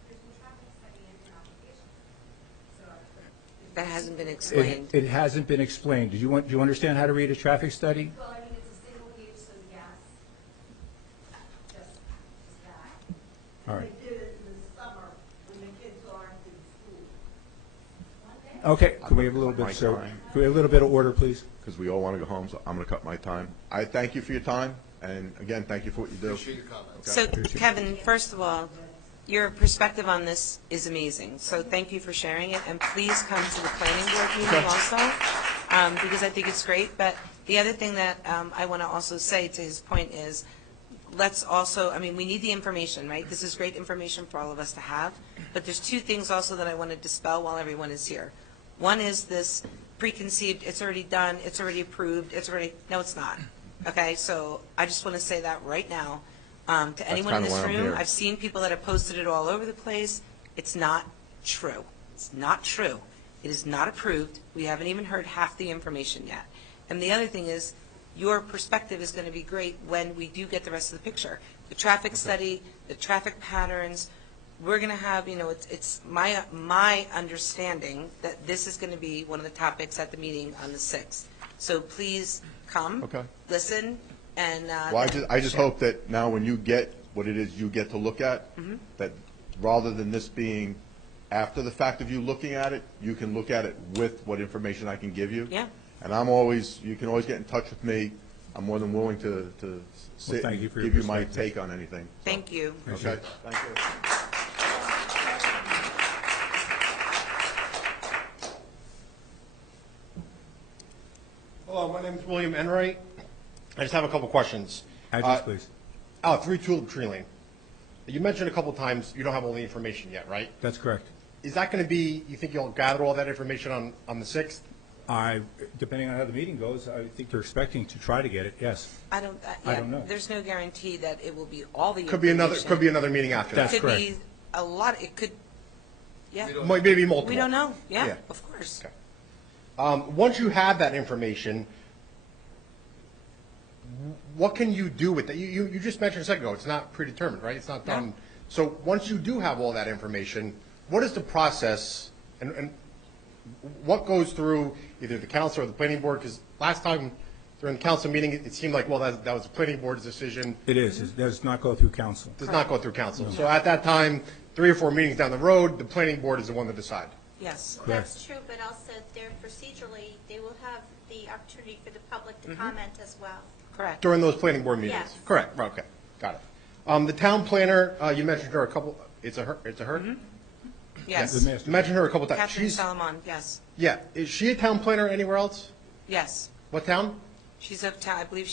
There's no traffic study in your application. So, That hasn't been explained. It hasn't been explained. Do you understand how to read a traffic study? well, I mean, it's a single use, so yes. Just that. All right. They did it in the summer when the kids aren't in school. Okay, can we have a little bit, sir? Can we have a little bit of order, please? because we all want to go home, so I'm going to cut my time. I thank you for your time, and again, thank you for what you do. Appreciate your comments. So, Kevin, first of all, your perspective on this is amazing. So thank you for sharing it, and please come to the planning board meeting also, because I think it's great. But the other thing that I want to also say to his point is, let's also, I mean, we need the information, right? This is great information for all of us to have, but there's two things also that I want to dispel while everyone is here. One is this preconceived, it's already done, it's already approved, it's already, no, it's not. Okay, so I just want to say that right now. To anyone in kinda this why I'm room, here. I've seen people that have posted it all over the place. It's not true. It's not true. It is not approved. We haven't even heard half the information yet. And the other thing is, your perspective is going to be great when we do get the rest of the picture. The traffic study, the traffic patterns, we're going to have, it's my understanding that this is going to be one of the topics at the meeting on the 6th. So please come, Okay. listen, and. Well, I just hope that now when you get what it is you get to look at, Mm-hmm. that rather than this being after the fact of you looking at it, you can look at it with what information I can give you. Yeah. And you can always get in touch with me. I'm more than willing to sit thank and you for your give you my perspective. take on anything. Thank you. Okay? Thank you. Hello, my name is William Enright. I just have a couple questions. Address, please. 3 Tulip Tree Lane. You mentioned a couple times you don't have all the information yet, right? That's correct. Is that going to be, you think you'll gather all that information on the 6th? Depending on how the meeting goes, I think they're expecting to try to get it, yes. I don't know. There's no guarantee that it will be all the Could be another meeting after that. That's It could be correct. a lot, it could, yeah. Maybe multiple. We don't know, yeah, Yeah. of course. Okay. Once you have that information, what can you do with it? You just mentioned a second ago, it's not predetermined, right? It's not done. No. So once you do have all that information, what is the process and what goes through either the council or the planning board? Because last time during the council meeting, it seemed like, well, that was the planning board's decision. It is. It does not go through council. Does not go through council. So at that time, 3 or 4 meetings down the road, the planning board is the one to decide. Yes. That's true, but also they're procedurally, they will have the opportunity for the public to comment as well. Correct. During those planning board meetings? Yes. Correct, right, okay, got it. The town planner, you mentioned her a couple, it's a her? Yes. The master- You mentioned her a couple times. Catherine She's, Solomon, yes. yeah, is she a town planner anywhere else? Yes. What town? She's a town, I believe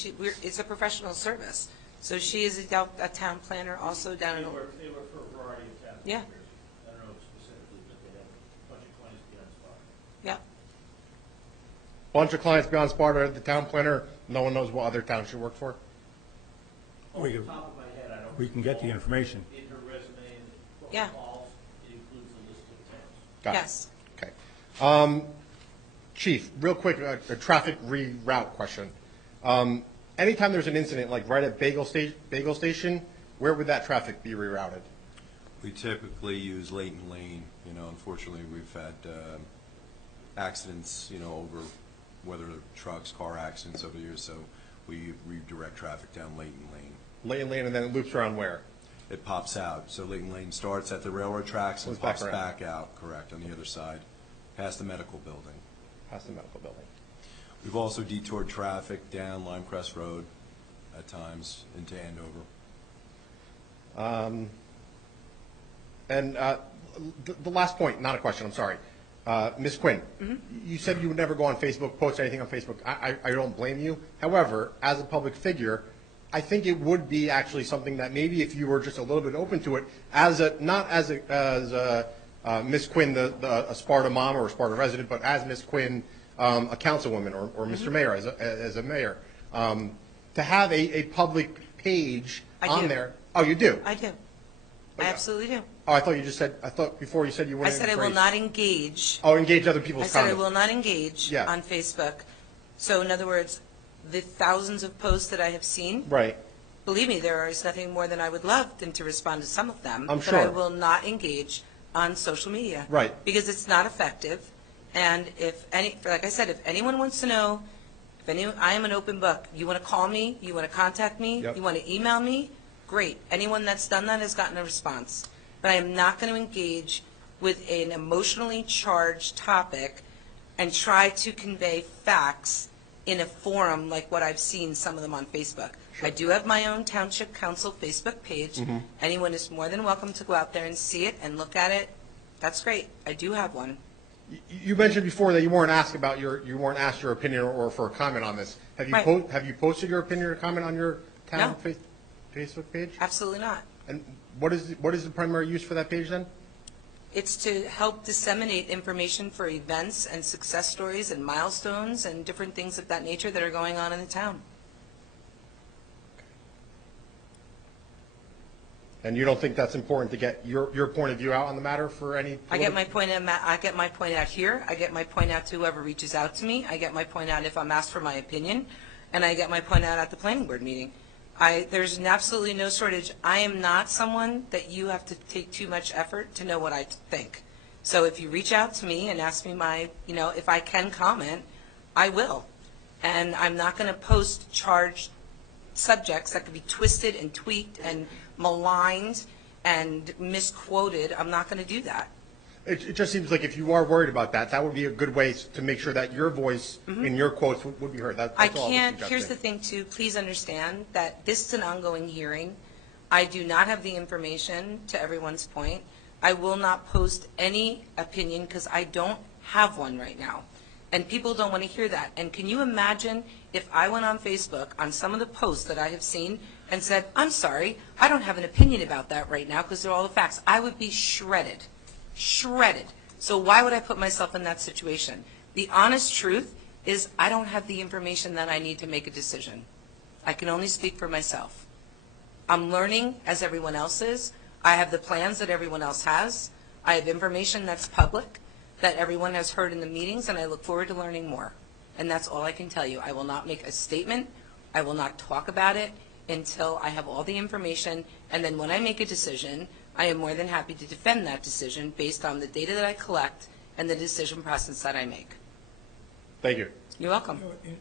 it's a professional service. So she is a town planner also down in. They work for a variety of towns. Yeah. I don't know specifically, but they have a bunch of clients beyond Sparta. Yeah. Bunch of clients beyond Sparta, the town planner, no one knows what other town she worked for? Off We the can- top of my head, I don't. we can get the recall. information. In her resume and Yeah. calls, it includes a list of towns. Got it. Yes. Okay. Chief, real quick, a traffic reroute question. Anytime there's an incident, like right at Bagel Station, where would that traffic be rerouted? We typically use Leighton Lane. Unfortunately, we've had accidents, over whether they're trucks, car accidents over the years, so we redirect traffic down Leighton Lane. Leighton Lane, and then it loops around where? It pops out. So Leighton Lane starts at the railroad tracks and Goes back pops around. back out, correct, on the other side, past the medical building. Past the medical building. We've also detoured traffic down Limecrest Road at times into Andover. And the last point, not a question, I'm sorry. Ms. Quinn, you said you would never go on Facebook, post anything on Facebook. I don't blame you. However, as a public figure, I think it would be actually something that maybe if you were just a little bit open to it, not as Ms. Quinn, a Sparta mom or a Sparta resident, but as Ms. Quinn, a councilwoman, or Mr. Mayor, as a mayor, to have a public page on there. Oh, you do? I do. I absolutely do. Oh, I thought before you said you I wouldn't. said I will not engage. Oh, engage other people's I said I comments. will not engage Yeah. on Facebook. So in other words, the thousands of posts that I have seen, Right. believe me, there is nothing more than I would love than to respond to some of them. I'm But I sure. will not engage on social media. Right. Because it's not effective. And like I said, if anyone wants to know, I am an open book. You want to call me, you want to contact me, Yep. you want to email me, great. Anyone that's done that has gotten a response. But I am not going to engage with an emotionally charged topic and try to convey facts in a forum like what I've seen some of them on Facebook. I do have my own Township Council Facebook page. Mm-hmm. Anyone is more than welcome to go out there and see it and look at it. That's great. I do have one. You mentioned before that you weren't asked your opinion or for a comment on this. Have you Right. have you posted your opinion or comment on your town No. Facebook page? Absolutely not. And what is the primary use for that page then? It's to help disseminate information for events and success stories and milestones and different things of that nature that are going on in the town. And you don't think that's important to get your point of view out on the matter for any? I get my point out here. I get my point out to whoever reaches out to me. I get my point out if I'm asked for my opinion, and I get my point out at the planning board meeting. There's absolutely no shortage. I am not someone that you have to take too much effort to know what I think. So if you reach out to me and ask me if I can comment, I will. And I'm not going to post charged subjects that could be twisted and tweaked and maligned and misquoted. I'm not going to do that. It just seems like if you are worried about that, that would be a good way to make sure that your voice in your quotes would be heard. That's I all can't, suggesting. here's the thing too, please understand that this is an ongoing hearing. I do not have the information to everyone's point. I will not post any opinion because I don't have one right now. And people don't want to hear that. And can you imagine if I went on Facebook on some of the posts that I have seen and said, I'm sorry, I don't have an opinion about that right now because they're all the facts. I would be shredded. Shredded. So why would I put myself in that situation? The honest truth is I don't have the information that I need to make a decision. I can only speak for myself. I'm learning as everyone else is. I have the plans that everyone else has. I have information that's public that everyone has heard in the meetings, and I look forward to learning more. And that's all I can tell you. I will not make a statement. I will not talk about it until I have all the information, and then when I make a decision, I am more than happy to defend that decision based on the data that I collect and the decision process that I make. Thank you. You're welcome.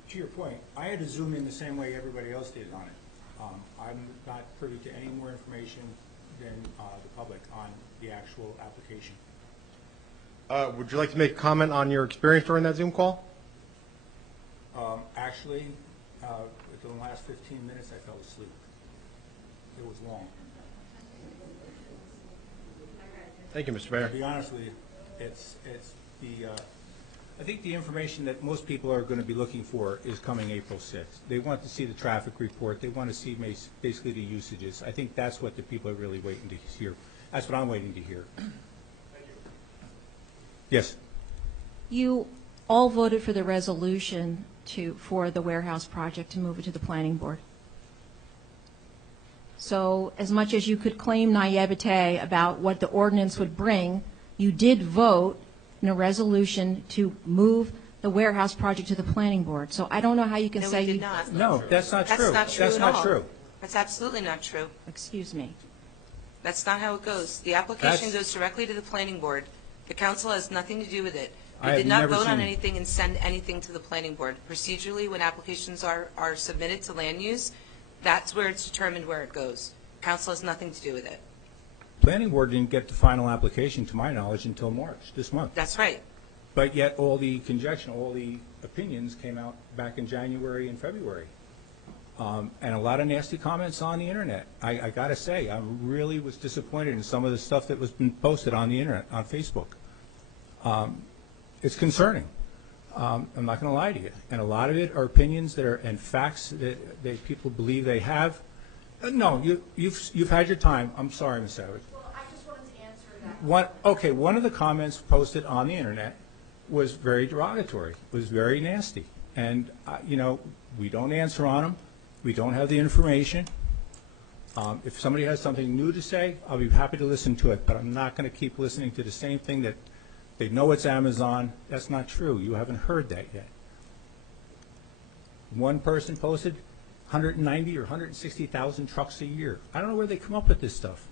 To your point, I had to zoom in the same way everybody else did on it. I'm not privy to any more information than the public on the actual application. Would you like to make a comment on your experience during that Zoom call? Actually, within the last 15 minutes, I fell asleep. It was long. Thank you, Mr. Mayor. To be honest with you, it's the, I think the information that most people are going to be looking for is coming April 6th. They want to see the traffic report. They want to see basically the usages. I think that's what the people are really waiting to hear. That's what I'm waiting to hear. Thank you. Yes. You all voted for the resolution for the warehouse project to move it to the planning board. So as much as you could claim naivete about what the ordinance would bring, you did vote in a resolution to move the warehouse project to the planning board. So I don't know how you can say we did you... not. No, that's not true. That's not true That's at not all. true. That's absolutely not true. Excuse me. That's not how it goes. The application goes directly to the planning board. The council has nothing to do with it. We did not vote on anything and send anything to the planning board. Procedurally, when applications are submitted to land use, that's where it's determined where it goes. Council has nothing to do with it. Planning board didn't get the final application, to my knowledge, until March, this month. That's right. But yet all the conjecture, all the opinions came out back in January and February. And a lot of nasty comments on the internet. I got to say, I really was disappointed in some of the stuff that was been posted on the internet, on Facebook. It's concerning. I'm not going to lie to you. And a lot of it are opinions that are and facts that people believe they have. No, you've had your time. I'm sorry, Ms. Savage. Well, I just wanted to answer that. One of the comments posted on the internet was very derogatory, was very nasty. And, we don't answer on them. We don't have the information. If somebody has something new to say, I'll be happy to listen to it, but I'm not going to keep listening to the same thing that they know it's Amazon. That's not true. You haven't heard that yet. One person posted 190 or 160,000 trucks a year. I don't know where they come up with this stuff,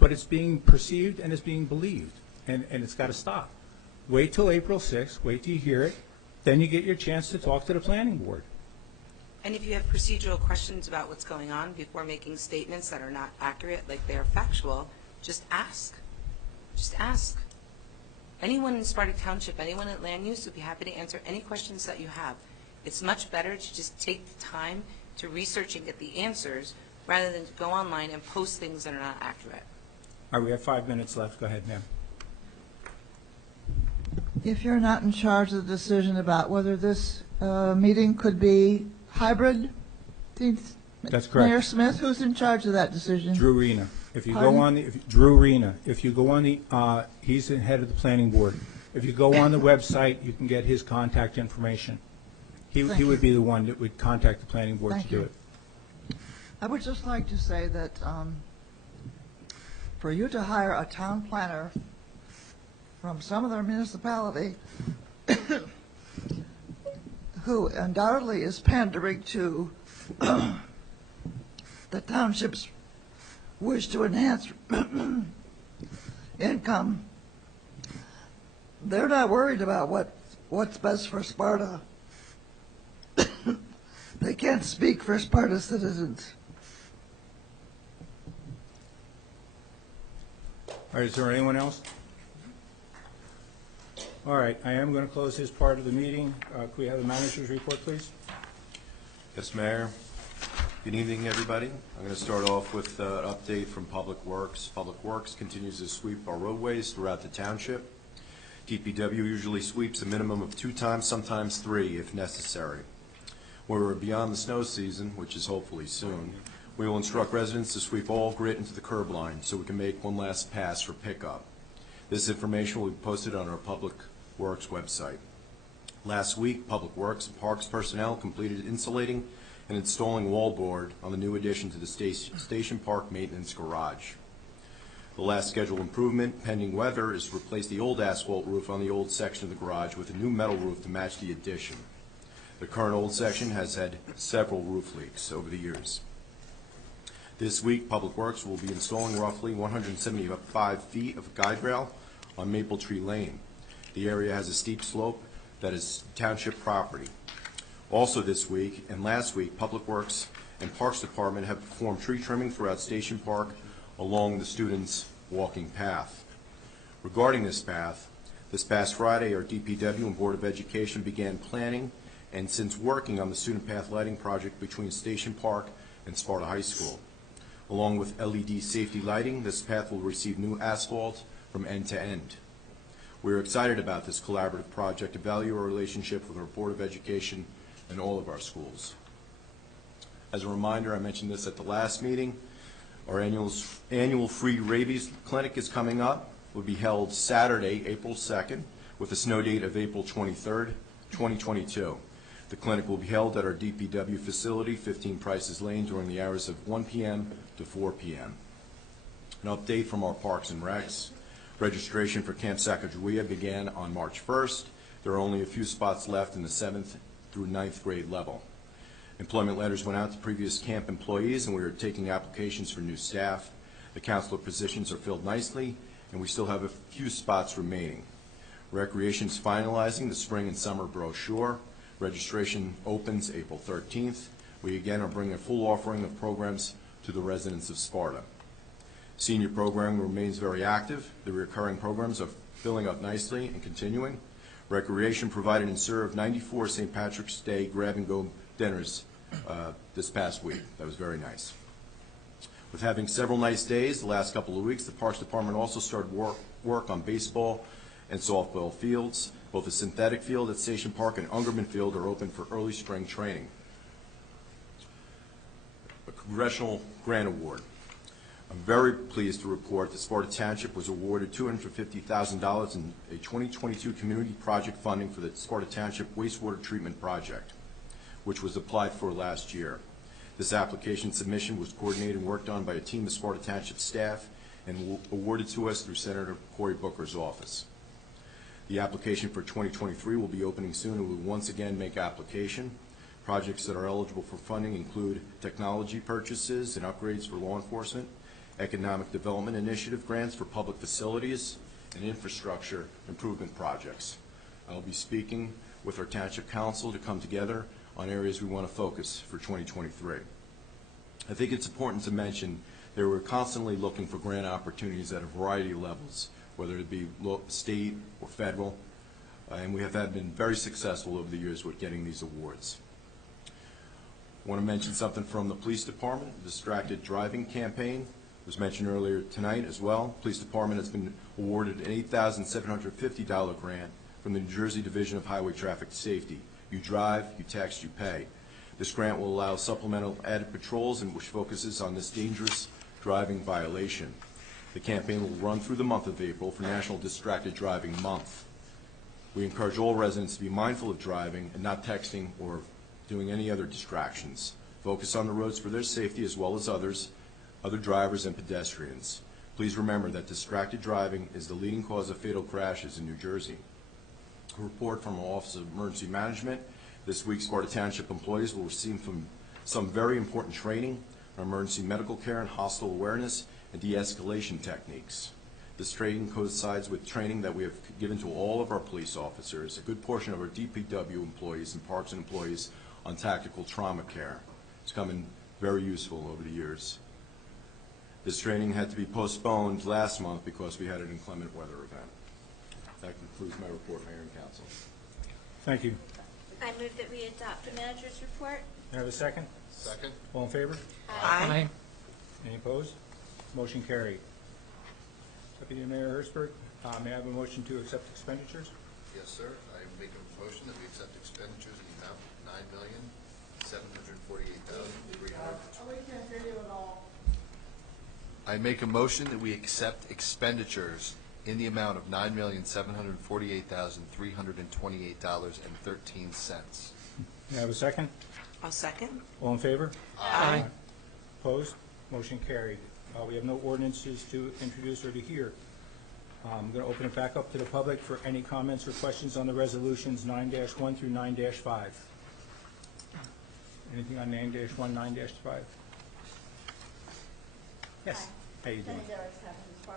but it's being perceived and it's being believed, and it's got to stop. Wait till April 6th. Wait till you hear it. Then you get your chance to talk to the planning board. And if you have procedural questions about what's going on before making statements that are not accurate, like they are factual, just ask. Just ask. Anyone in Sparta Township, anyone at land use would be happy to answer any questions that you have. It's much better to just take the time to research and get the answers rather than to go online and post things that are not accurate. All right, we have 5 minutes left. Go ahead, ma'am. If you're not in charge of the decision about whether this meeting could be hybrid, That's correct. Mayor Smith, who's in charge of that decision? Drew Rena. If you Pardon? go on the Drew Rena, if you go on the he's the head of the planning board. If you go on the website, you can get his contact information. He would be the one that would contact the planning board to do it. I would just like to say that for you to hire a town planner from some other municipality who undoubtedly is pandering to the township's wish to enhance income. They're not worried about what's best for Sparta. They can't speak for Sparta citizens. All right, is there anyone else? All right, I am going to close this part of the meeting. Could we have the manager's report, please? Yes, Mayor. Good evening, everybody. I'm going to start off with an update from Public Works. Public Works continues to sweep our roadways throughout the township. DPW usually sweeps a minimum of 2 times, sometimes 3 if necessary. When we're beyond the snow season, which is hopefully soon, we will instruct residents to sweep all grit into the curb line so we can make one last pass for pickup. This information will be posted on our Public Works website. Last week, Public Works and Parks personnel completed insulating and installing wallboard on the new addition to the Station Park Maintenance Garage. The last scheduled improvement, pending weather, is to replace the old asphalt roof on the old section of the garage with a new metal roof to match the addition. The current old section has had several roof leaks over the years. This week, Public Works will be installing roughly 175 feet of guide rail on Maple Tree Lane. The area has a steep slope that is township property. Also this week and last week, Public Works and Parks Department have performed tree trimming throughout Station Park along the students' walking path. Regarding this path, this past Friday, our DPW and Board of Education began planning and since working on the student path lighting project between Station Park and Sparta High School. Along with LED safety lighting, this path will receive new asphalt from end to end. We are excited about this collaborative project to value our relationship with our Board of Education and all of our schools. As a reminder, I mentioned this at the last meeting, our annual free rabies clinic is coming up. It will be held Saturday, April 2nd, with a snow date of April 23rd, 2022. The clinic will be held at our DPW facility, 15 Prices Lane, during the hours of 1 p.m. to 4 p.m. An update from our Parks and Recs. Registration for Camp Sacagawea began on March 1st. There are only a few spots left in the 7th through 9th grade level. Employment letters went out to previous camp employees, and we are taking applications for new staff. The counselor positions are filled nicely, and we still have a few spots remaining. Recreation is finalizing the spring and summer brochure. Registration opens April 13th. We again are bringing a full offering of programs to the residents of Sparta. Senior programming remains very active. The recurring programs are filling up nicely and continuing. Recreation provided and served 94 St. Patrick's Day grab-and-go dinners this past week. That was very nice. With having several nice days the last couple of weeks, the Parks Department also started work on baseball and softball fields. Both the synthetic field at Station Park and Ungerman Field are open for early spring training. A Congressional Grant Award. I'm very pleased to report that Sparta Township was awarded $250,000 in a 2022 community project funding for the Sparta Township wastewater treatment project, which was applied for last year. This application submission was coordinated and worked on by a team of Sparta Township staff and awarded to us through Senator Cory Booker's office. The application for 2023 will be opening soon and we will once again make application. Projects that are eligible for funding include technology purchases and upgrades for law enforcement, economic development initiative grants for public facilities, and infrastructure improvement projects. I'll be speaking with our Township Council to come together on areas we want to focus for 2023. I think it's important to mention that we're constantly looking for grant opportunities at a variety of levels, whether it be state or federal, and we have been very successful over the years with getting these awards. I want to mention something from the Police Department. The Distracted Driving Campaign was mentioned earlier tonight as well. Police Department has been awarded an $8,750 grant from the New Jersey Division of Highway Traffic Safety. You drive, you text, you pay. This grant will allow supplemental added patrols and which focuses on this dangerous driving violation. The campaign will run through the month of April for National Distracted Driving Month. We encourage all residents to be mindful of driving and not texting or doing any other distractions. Focus on the roads for their safety as well as other drivers and pedestrians. Please remember that distracted driving is the leading cause of fatal crashes in New Jersey. A report from our Office of Emergency Management. This week, Sparta Township employees will receive some very important training on emergency medical care and hostile awareness and de-escalation techniques. This training coincides with training that we have given to all of our police officers, a good portion of our DPW employees and Parks and employees on tactical trauma care. It's come in very useful over the years. This training had to be postponed last month because we had an inclement weather event. That concludes my report, Mayor and Council. Thank you. I move that we adopt the manager's report. May I have a second? Second? All in favor? Aye. Any opposed? Motion carried. Deputy Mayor Hertzberg, may I have a motion to accept expenditures? Yes, sir. I make a motion that we accept expenditures in the amount of $9,748,300. I make a motion that we accept expenditures in the amount of $9,748,328.13. May I have a second? I'll second. All in favor? Aye. Opposed? Motion carried. We have no ordinances to introduce or to hear. I'm going to open it back up to the public for any comments or questions on the resolutions 9-1 through 9-5. Anything on 9-1, 9-5? Yes. How you doing? I just have a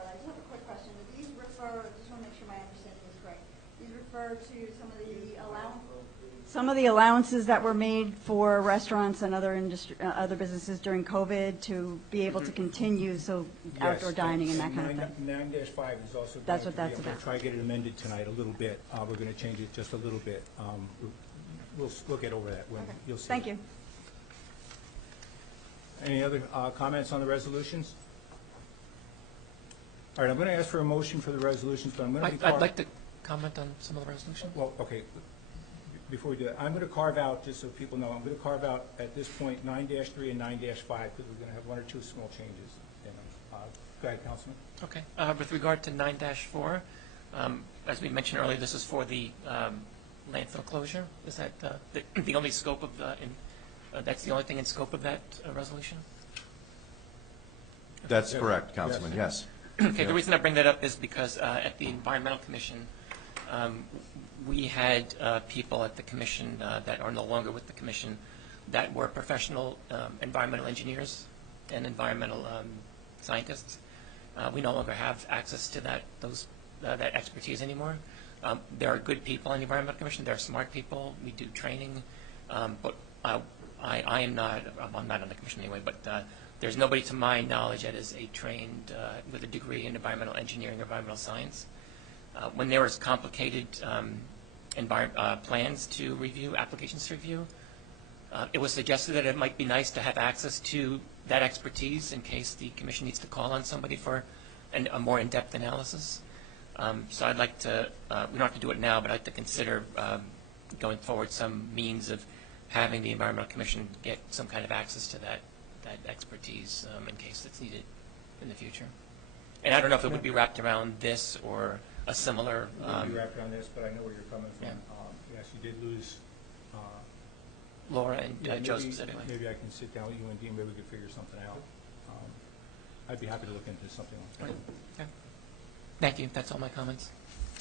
quick question. Do these refer, just want to make sure my understanding is correct, these refer to some of the allowances that were made for restaurants and other other businesses during COVID to be able to continue, so outdoor dining and that kind of thing? 9-5 is also. That's what that's I'm going about. to try to get it amended tonight a little bit. We're going to change it just a little bit. We'll get over that when you'll see. Thank you. Any other comments on the resolutions? All right, I'm going to ask for a motion for the resolutions, but I'm going to. I'd like to comment on some of the resolutions. Well, okay. Before we do that, I'm going to carve out, just so people know, I'm going to carve out at this point 9-3 and 9-5 because we're going to have one or two small changes. Go ahead, Councilman. Okay. With regard to 9-4, as we mentioned earlier, this is for the landfill closure. Is that the only scope of that's the only thing in scope of that resolution? That's correct, Councilman, yes. Okay, the reason I bring that up is because at the Environmental Commission, we had people at the commission that are no longer with the commission that were professional environmental engineers and environmental scientists. We no longer have access to that expertise anymore. There are good people in the Environmental Commission. There are smart people. We do training, but I'm not on the commission anyway. But there's nobody to my knowledge that is trained with a degree in environmental engineering or environmental science. When there was complicated plans to review, applications to review, it was suggested that it might be nice to have access to that expertise in case the commission needs to call on somebody for a more in-depth analysis. So I'd like to, we don't have to do it now, but I'd like to consider going forward some means of having the Environmental Commission get some kind of access to that expertise in case it's needed in the future. And I don't know if it would be wrapped around this or a similar. It would be wrapped around this, but I know where you're coming from. Yeah. Yes, you did lose. Laura and Joe specifically. Maybe I can sit down with you and Dean, maybe we could figure something out. I'd be happy to look into something like that. Okay. Thank you. That's all my comments.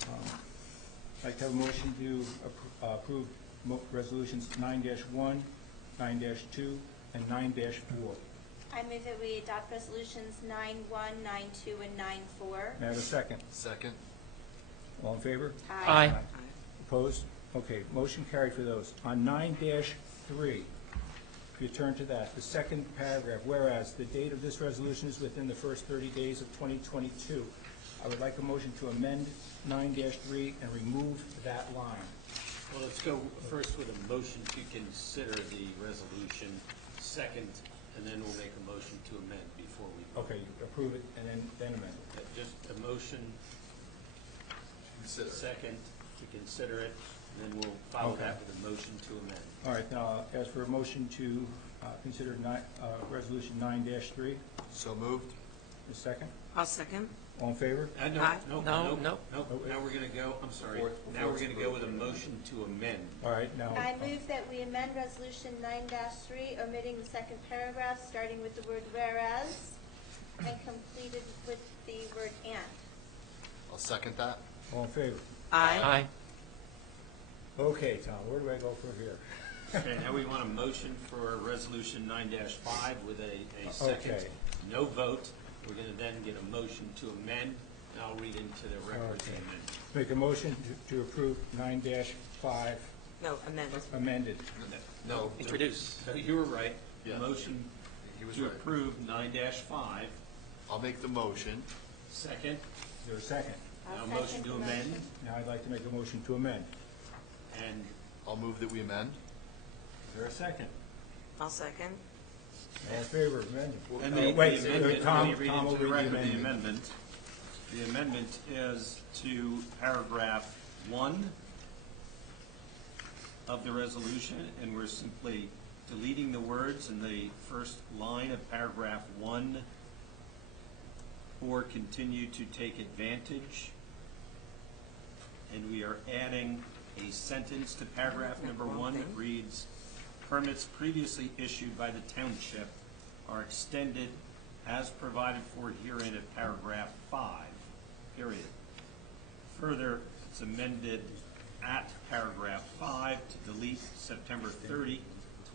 I'd like to have a motion to approve resolutions 9-1, 9-2, and 9-4. I move that we adopt resolutions 9-1, 9-2, and 9-4. May I have a second? Second? All in favor? Aye. Opposed? Okay, motion carried for those. On 9-3, if you turn to that, the second paragraph, whereas the date of this resolution is within the first 30 days of 2022, I would like a motion to amend 9-3 and remove that line. Well, let's go first with a motion to consider the resolution, second, and then we'll make a motion to amend before we. Okay, approve it and then amend it. Just a motion, second, to consider it, and then we'll follow that with a motion to amend. All right, now I'll ask for a motion to consider resolution 9-3. So moved. A second? I'll second. All in favor? No. Now we're going to go, I'm sorry, now we're going to go with a motion to amend. All right, now. I move that we amend resolution 9-3, omitting the second paragraph, starting with the word whereas, and completed with the word and. I'll second that. All in favor? Aye. Okay, Tom, where do I go from here? Okay, now we want a motion for Resolution 9-5 with a second. Okay. No vote. We're going to then get a motion to amend, and I'll read into the record the Okay. amendment. Make a motion to approve 9-5 No, amend. amended. No. Introduce. So you were right. Yeah. Motion He was to right. approve 9-5. I'll make the motion. Second. Is there a second? Now I'll motion second to the amend. motion. Now I'd like to make a motion to amend. And I'll move that we amend. Is there a second? I'll second. All in favor of amending? And Wait, the amendment, Tom let me read will into the read record the amendment. amendment. The amendment is to paragraph 1 of the resolution, and we're simply deleting the words in the first line of paragraph 1, or continue to take advantage. And we are adding a sentence to paragraph number 1 that reads, permits previously issued by the township are extended as provided for herein at paragraph 5, period. Further, it's amended at paragraph 5 to delete September 30,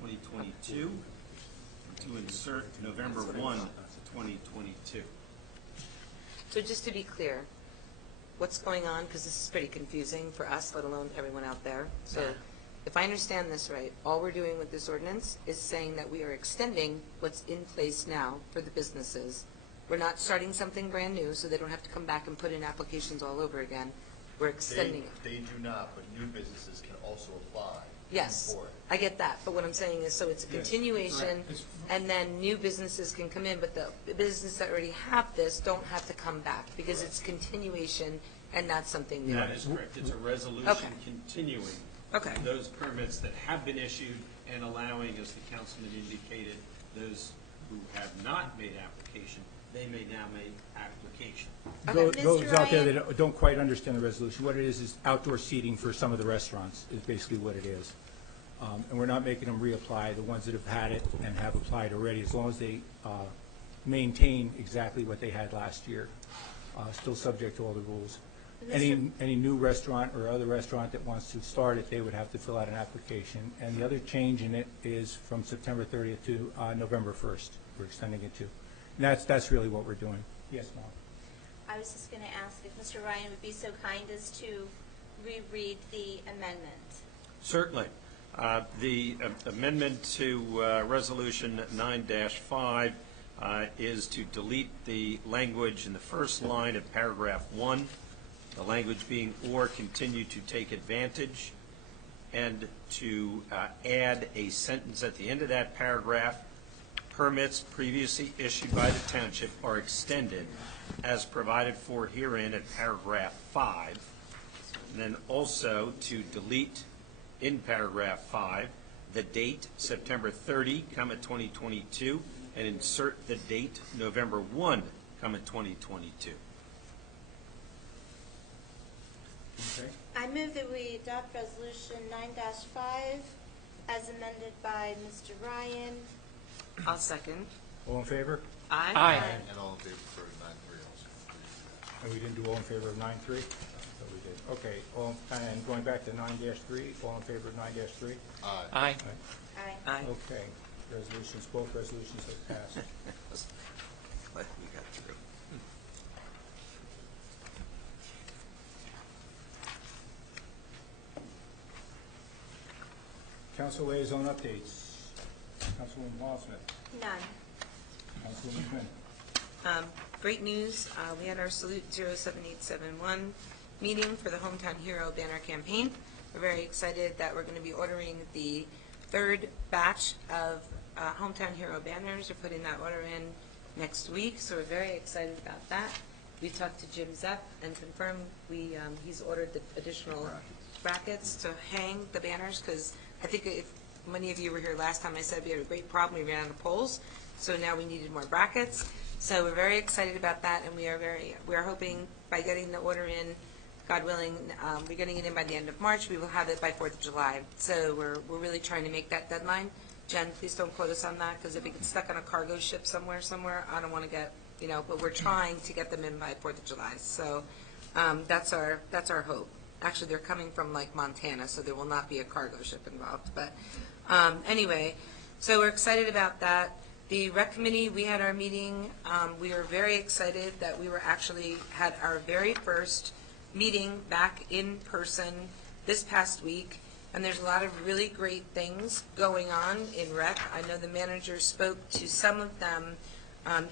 2022, and to insert November 1, 2022. So just to be clear, what's going on, because this is pretty confusing for us, let alone everyone out there. So if I understand this right, all we're doing with this ordinance is saying that we are extending what's in place now for the businesses. We're not starting something brand new, so they don't have to come back and put in applications all over again. We're extending it. They do not, but new businesses can also apply. Yes, For it. I get that, but what I'm saying is, so it's a continuation, and then new businesses can come in, but the businesses that already have this don't have to come back, because it's continuation and not something new. That is correct. It's a resolution Okay. continuing Okay. those permits that have been issued and allowing, as the councilman indicated, those who have not made application, they may now make application. Those out there that don't quite understand the resolution, what it is outdoor seating for some of the restaurants is basically what it is. And we're not making them reapply, the ones that have had it and have applied already, as long as they maintain exactly what they had last year, still subject to all the rules. Any new restaurant or other restaurant that wants to start it, they would have to fill out an application. And the other change in it is from September 30th to November 1st, we're extending it to. And that's really what we're doing. Yes, Mom? I was just going to ask if Mr. Ryan would be so kind as to reread the amendment. Certainly. The amendment to Resolution 9-5 is to delete the language in the first line of paragraph 1, the language being or continue to take advantage, and to add a sentence at the end of that paragraph, permits previously issued by the township are extended as provided for herein at paragraph 5. And then also to delete in paragraph 5 the date September 30, 2022, and insert the date November 1, 2022. Okay. I move that we adopt Resolution 9-5 as amended by Mr. Ryan. I'll second. All in favor? Aye. And all in favor for 9-3 also. And we didn't do all in favor of 9-3? So we did. Okay, and going back to 9-3, all in favor of 9-3? Aye. Aye. Aye. Okay, both resolutions have passed. What we got through. Council liaison updates. Councilwoman Wallace-Smith. None. Councilwoman Quinn. Great news, we had our Salute 07871 meeting for the Hometown Hero banner campaign. We're very excited that we're going to be ordering the third batch of Hometown Hero banners. We're putting that order in next week, so we're very excited about that. We talked to Jim Zepp and confirmed he's ordered the additional brackets to hang the banners, because I think if many of you were here last time, I said we had a great problem, we ran out of poles, so now we needed more brackets. So we're very excited about that, and we are hoping by getting the order in, God willing, we're getting it in by the end of March, we will have it by 4th of July. So we're really trying to make that deadline. Jen, please don't quote us on that, because if it gets stuck on a cargo ship somewhere, I don't want to get but we're trying to get them in by 4th of July. So that's our hope. Actually, they're coming from like Montana, so there will not be a cargo ship involved. But anyway, so we're excited about that. The rec committee, we had our meeting. We were very excited that we had our very first meeting back in person this past week. And there's a lot of really great things going on in rec. I know the manager spoke to some of them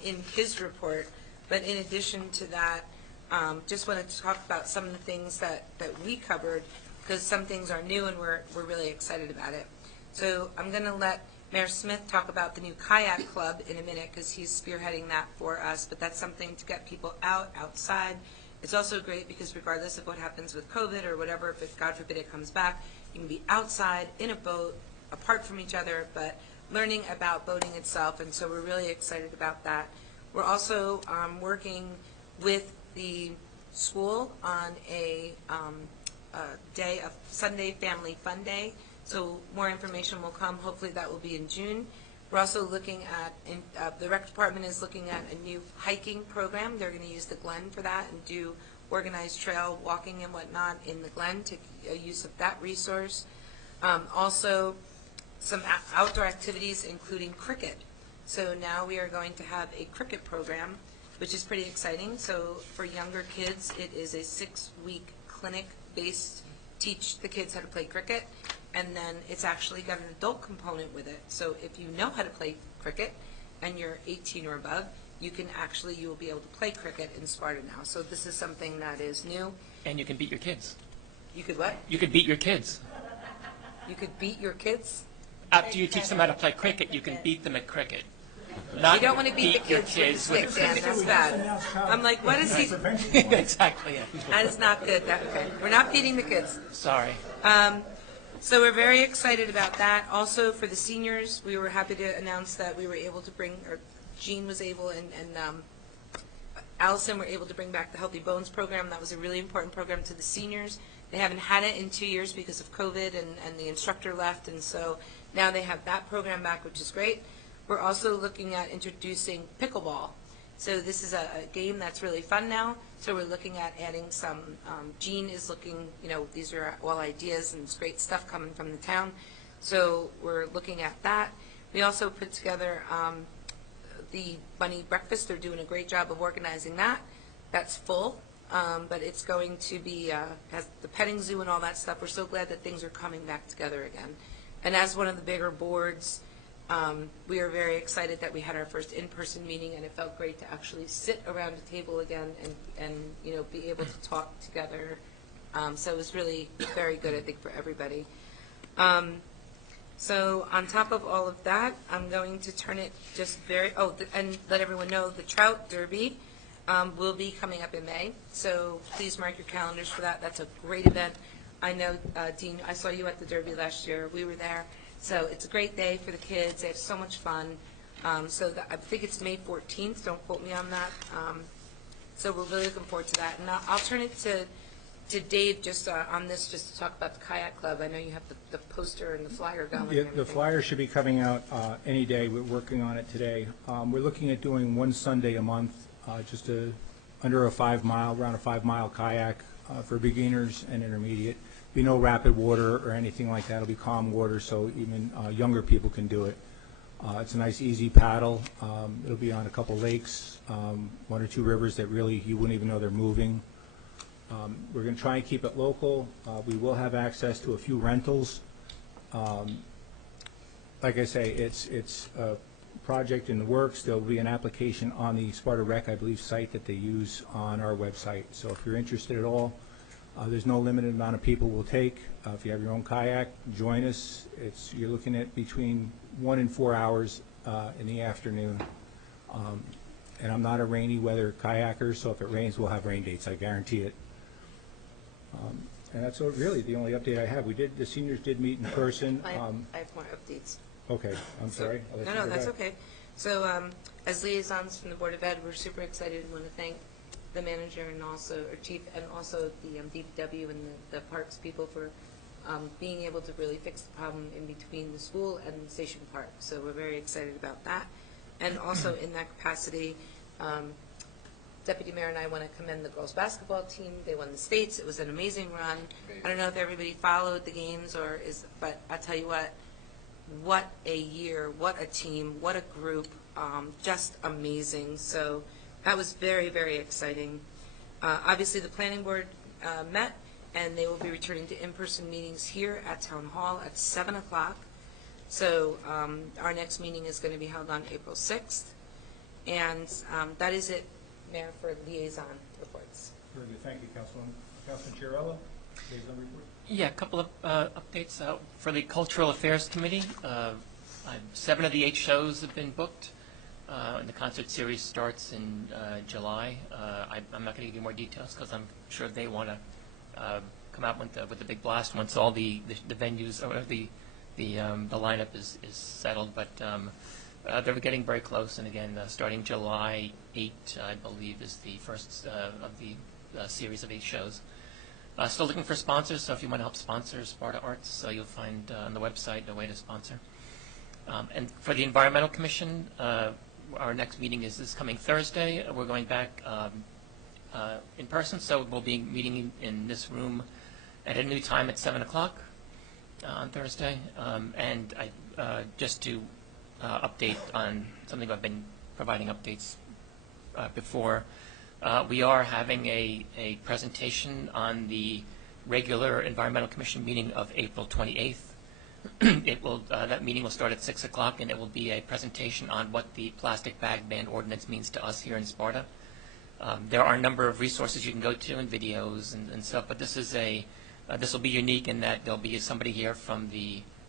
in his report. But in addition to that, just wanted to talk about some of the things that we covered, because some things are new and we're really excited about it. So I'm going to let Mayor Smith talk about the new kayak club in a minute, because he's spearheading that for us. But that's something to get people outside. It's also great because regardless of what happens with COVID or whatever, if it, God forbid it comes back, you can be outside in a boat, apart from each other, but learning about boating itself. And so we're really excited about that. We're also working with the school on a day of Sunday Family Fun Day. So more information will come. Hopefully that will be in June. We're also looking at, the rec department is looking at a new hiking program. They're going to use the Glen for that and do organized trail walking and whatnot in the Glen to use of that resource. Also some outdoor activities including cricket. So now we are going to have a cricket program, which is pretty exciting. So for younger kids, it is a 6-week clinic-based, teach the kids how to play cricket, and then it's actually got an adult component with it. So if you know how to play cricket and you're 18 or above, you will be able to play cricket in Sparta now. So this is something that is new. And you can beat your kids. You could what? You could beat your kids. You could beat your kids? After you teach them how to play cricket, you can beat them at cricket. You don't want to beat the kids with a stick, Dan. That's bad. I'm like, what is he? Exactly. Yeah. That is not good. Okay. We're not beating the kids. Sorry. So we're very excited about that. Also for the seniors, we were happy to announce that we were able to bring, or Jean was able, and Allison were able to bring back the Healthy Bones program. That was a really important program to the seniors. They haven't had it in 2 years because of COVID and the instructor left, and so now they have that program back, which is great. We're also looking at introducing pickleball. So this is a game that's really fun now. So we're looking at adding some, Jean is looking, these are all ideas and it's great stuff coming from the town. So we're looking at that. We also put together the bunny breakfast. They're doing a great job of organizing that. That's full, but it's going to be, has the petting zoo and all that stuff. We're so glad that things are coming back together again. And as one of the bigger boards, we are very excited that we had our first in-person meeting, and it felt great to actually sit around a table again and be able to talk together. So it was really very good, I think, for everybody. So on top of all of that, I'm going to turn it just and let everyone know the Trout Derby will be coming up in May. So please mark your calendars for that. That's a great event. I know, Dean, I saw you at the Derby last year. We were there. So it's a great day for the kids. They have so much fun. I think it's May 14th. Don't quote me on that. So we're really looking forward to that. And I'll turn it to Dave just on this, just to talk about the kayak club. I know you have the poster and the flyer going. Yeah, the flyer should be coming out any day. We're working on it today. We're looking at doing one Sunday a month, just under a 5-mile, around a 5-mile kayak for beginners and intermediate. Be no rapid water or anything like that. It'll be calm water, so even younger people can do it. It's a nice, easy paddle. It'll be on a couple lakes, 1 or 2 rivers that really you wouldn't even know they're moving. We're going to try and keep it local. We will have access to a few rentals. Like I say, it's a project in the works. There'll be an application on the Sparta Rec, I believe, site that they use on our website. So if you're interested at all, there's no limited amount of people we'll take. If you have your own kayak, join us. You're looking at between 1 and 4 hours in the afternoon. And I'm not a rainy weather kayaker, so if it rains, we'll have rain dates. I guarantee it. And that's really the only update I have. The seniors did meet in person. I have more updates. Okay, I'm sorry. No, that's okay. So as liaisons from the Board of Ed, we're super excited and want to thank the manager and also, or chief, and also the DPW and the parks people for being able to really fix the problem in between the school and Station Park. So we're very excited about that. And also in that capacity, Deputy Mayor and I want to commend the girls' basketball team. They won the states. It was an amazing run. I don't know if everybody followed the games but I'll tell you what a year, what a team, what a group, just amazing. So that was very, very exciting. Obviously, the planning board met, and they will be returning to in-person meetings here at Town Hall at 7 o'clock. So our next meeting is going to be held on April 6th. And that is it, Mayor, for liaison reports. Very good, thank you, Councilwoman. Councilman Chiarella, liaison report. Yeah, a couple of updates. For the Cultural Affairs Committee, 7 of the 8 shows have been booked. And the concert series starts in July. I'm not going to give you more details because I'm sure they want to come out with the big blast once all the venues or the lineup is settled. But they're getting very close. And again, starting July 8, I believe, is the first of the series of 8 shows. Still looking for sponsors, so if you want to help sponsor Sparta Arts, you'll find on the website a way to sponsor. And for the Environmental Commission, our next meeting is this coming Thursday. We're going back in person, so we'll be meeting in this room at a new time at 7 o'clock on Thursday. And just to update on something I've been providing updates before, we are having a presentation on the regular Environmental Commission meeting of April 28th. That meeting will start at 6 o'clock, and it will be a presentation on what the plastic bag ban ordinance means to us here in Sparta. There are a number of resources you can go to and videos and stuff, but this will be unique in that there'll be somebody here from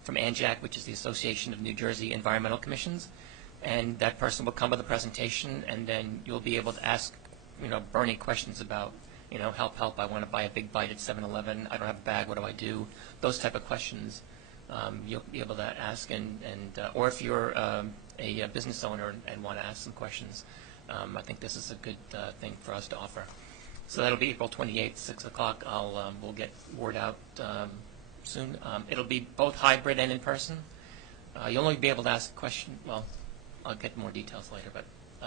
ANJAC, which is the Association of New Jersey Environmental Commissions, and that person will come with a presentation, and then you'll be able to ask burning questions about help, I want to buy a big bite at 7-Eleven, I don't have a bag, what do I do? Those type of questions you'll be able to ask, or if you're a business owner and want to ask some questions, I think this is a good thing for us to offer. So that'll be April 28th, 6 o'clock. We'll get word out soon. It'll be both hybrid and in person. You'll only be able to ask a question, well, I'll get more details later, but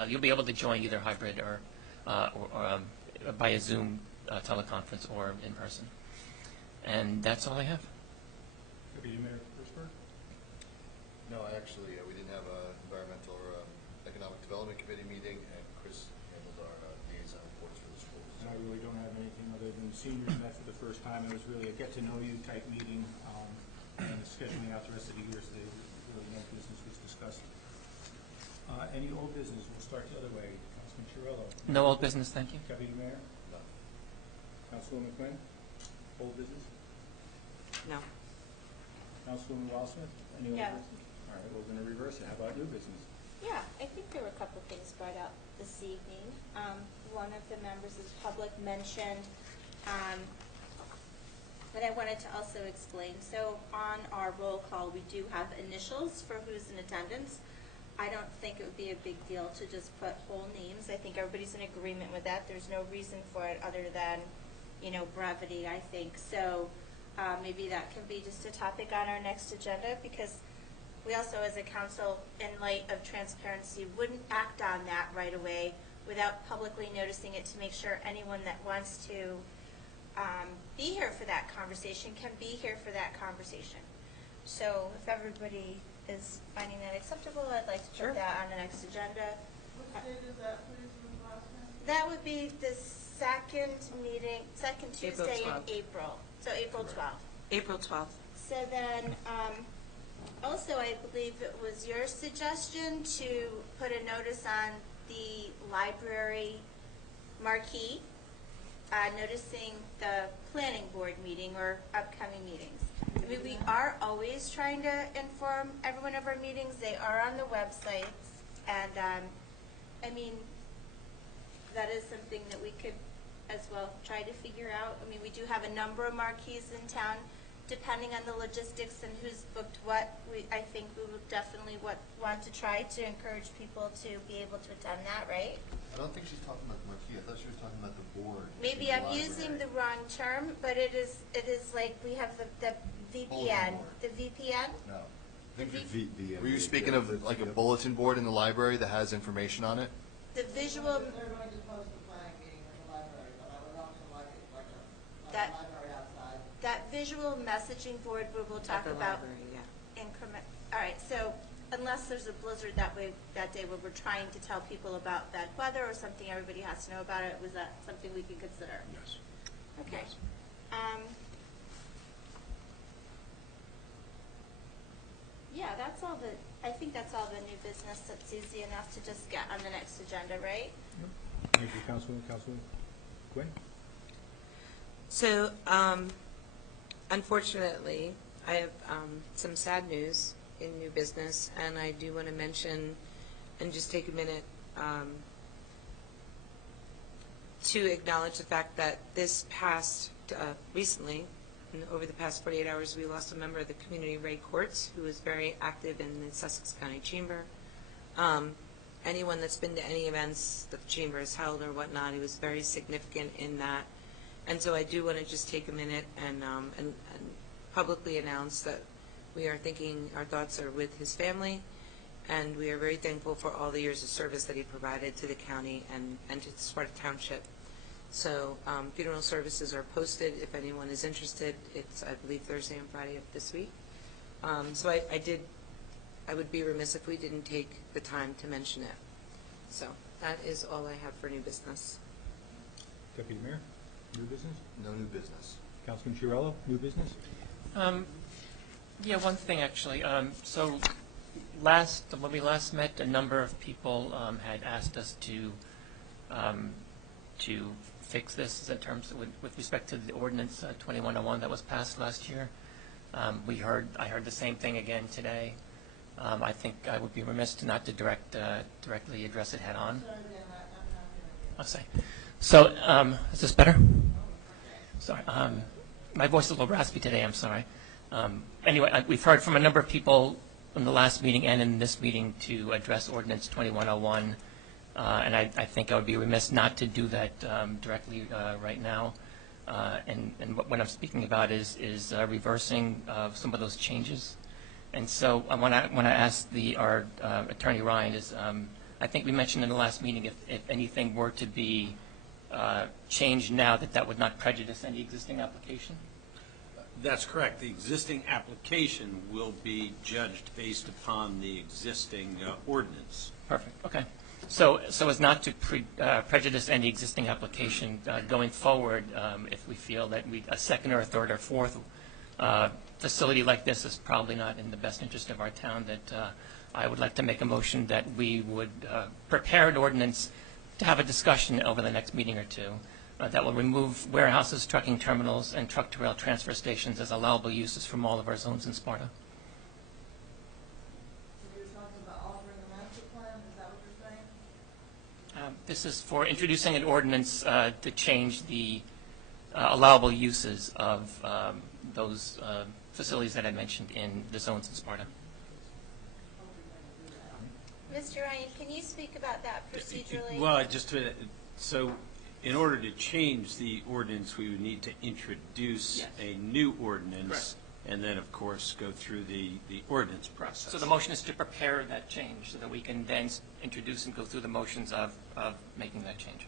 you'll be able to join either hybrid or by a Zoom teleconference or in person. And that's all I have. Deputy Mayor Christopher? No, actually, we didn't have an environmental or economic development committee meeting, and Chris handled our liaison reports for the schools. And I really don't have anything other than seniors met for the first time. It was really a get-to-know-you type meeting, and scheduling out the rest of the year, so really no business was discussed. Any old business? We'll start the other way. Councilman Chiarella? No old business, thank you. Deputy Mayor? No. Councilwoman Quinn? Old business? No. Councilwoman Wildsmith? Any old No. business? All right, we're going to reverse it. How about new business? Yeah, I think there were a couple things brought up this evening. One of the members of the public mentioned, that I wanted to also explain. So on our roll call, we do have initials for who's in attendance. I don't think it would be a big deal to just put whole names. I think everybody's in agreement with that. There's no reason for it other than, brevity, I think. So maybe that can be just a topic on our next agenda, because we also, as a council, in light of transparency, wouldn't act on that right away without publicly noticing it to make sure anyone that wants to be here for that conversation can be here for that conversation. So if everybody is finding that acceptable, I'd like to put that on the next agenda. Which date is that, please, Ms. Wildsmith? That would be the second Tuesday in April. So April 12th. April 12th. So then, also I believe it was your suggestion to put a notice on the library marquee, noticing the planning board meeting or upcoming meetings. I mean, we are always trying to inform everyone of our meetings. They are on the websites, and I mean, that is something that we could as well try to figure out. I mean, we do have a number of marquees in town. Depending on the logistics and who's booked what, I think we would definitely want to try to encourage people to be able to attend that, right? I don't think she's talking about the marquee. I thought she was talking about the board. Maybe I'm using the wrong term, but it is like we have the VPN. The VPN? No. Were you speaking of like a bulletin board in the library that has information on it? the visual, They're going to post the planning meeting in the library, but I would also like it like a That- library outside. that visual messaging board where we'll talk the about library, yeah. increment, all right, so unless there's a blizzard that day where we're trying to tell people about bad weather or something everybody has to know about it, was that something we could consider? Yes. Okay. Yeah, that's all I think that's all the new business that's easy enough to just get on the next agenda, right? Thank you, Councilwoman. Councilwoman Quinn? So, unfortunately, I have some sad news in new business, and I do want to mention and just take a minute to acknowledge the fact that this past, recently, over the past 48 hours, we lost a member of the community, Ray Courts, who was very active in the Sussex County Chamber. Anyone that's been to any events that the Chamber has held or whatnot, he was very significant in that. And so I do want to just take a minute and publicly announce that we are thinking, our thoughts are with his family, and we are very thankful for all the years of service that he provided to the county and to Sparta Township. So funeral services are posted if anyone is interested. It's, I believe, Thursday and Friday of this week. So I would be remiss if we didn't take the time to mention it. So that is all I have for new business. Deputy Mayor, new business? No new business. Councilman Chiarello, new business? Yeah, one thing actually. So when we last met, a number of people had asked us to fix this in terms of, with respect to the ordinance 2101 that was passed last year. I heard the same thing again today. I think I would be remiss not to directly address it head on. I'll say. So is this better? Sorry. My voice is a little raspy today. I'm sorry. Anyway, we've heard from a number of people in the last meeting and in this meeting to address Ordinance 2101, and I think I would be remiss not to do that directly right now. And what I'm speaking about is reversing some of those changes. And so I want to ask our Attorney Ryan is, I think we mentioned in the last meeting if anything were to be changed now, that would not prejudice any existing application? That's correct. The existing application will be judged based upon the existing ordinance. Perfect. Okay. So as not to prejudice any existing application going forward, if we feel that a second or a third or fourth facility like this is probably not in the best interest of our town, that I would like to make a motion that we would prepare an ordinance to have a discussion over the next meeting or two that will remove warehouses, trucking terminals, and truck-to-rail transfer stations as allowable uses from all of our zones in Sparta. So you're talking about altering the master plan, is that what you're saying? This is for introducing an ordinance to change the allowable uses of those facilities that I mentioned in the zones in Sparta. Mr. Ryan, can you speak about that procedurally? Well, so in order to change the ordinance, we would need to introduce a new ordinance. Correct. And then, of course, go through the ordinance process. So the motion is to prepare that change so that we can then introduce and go through the motions of making that change.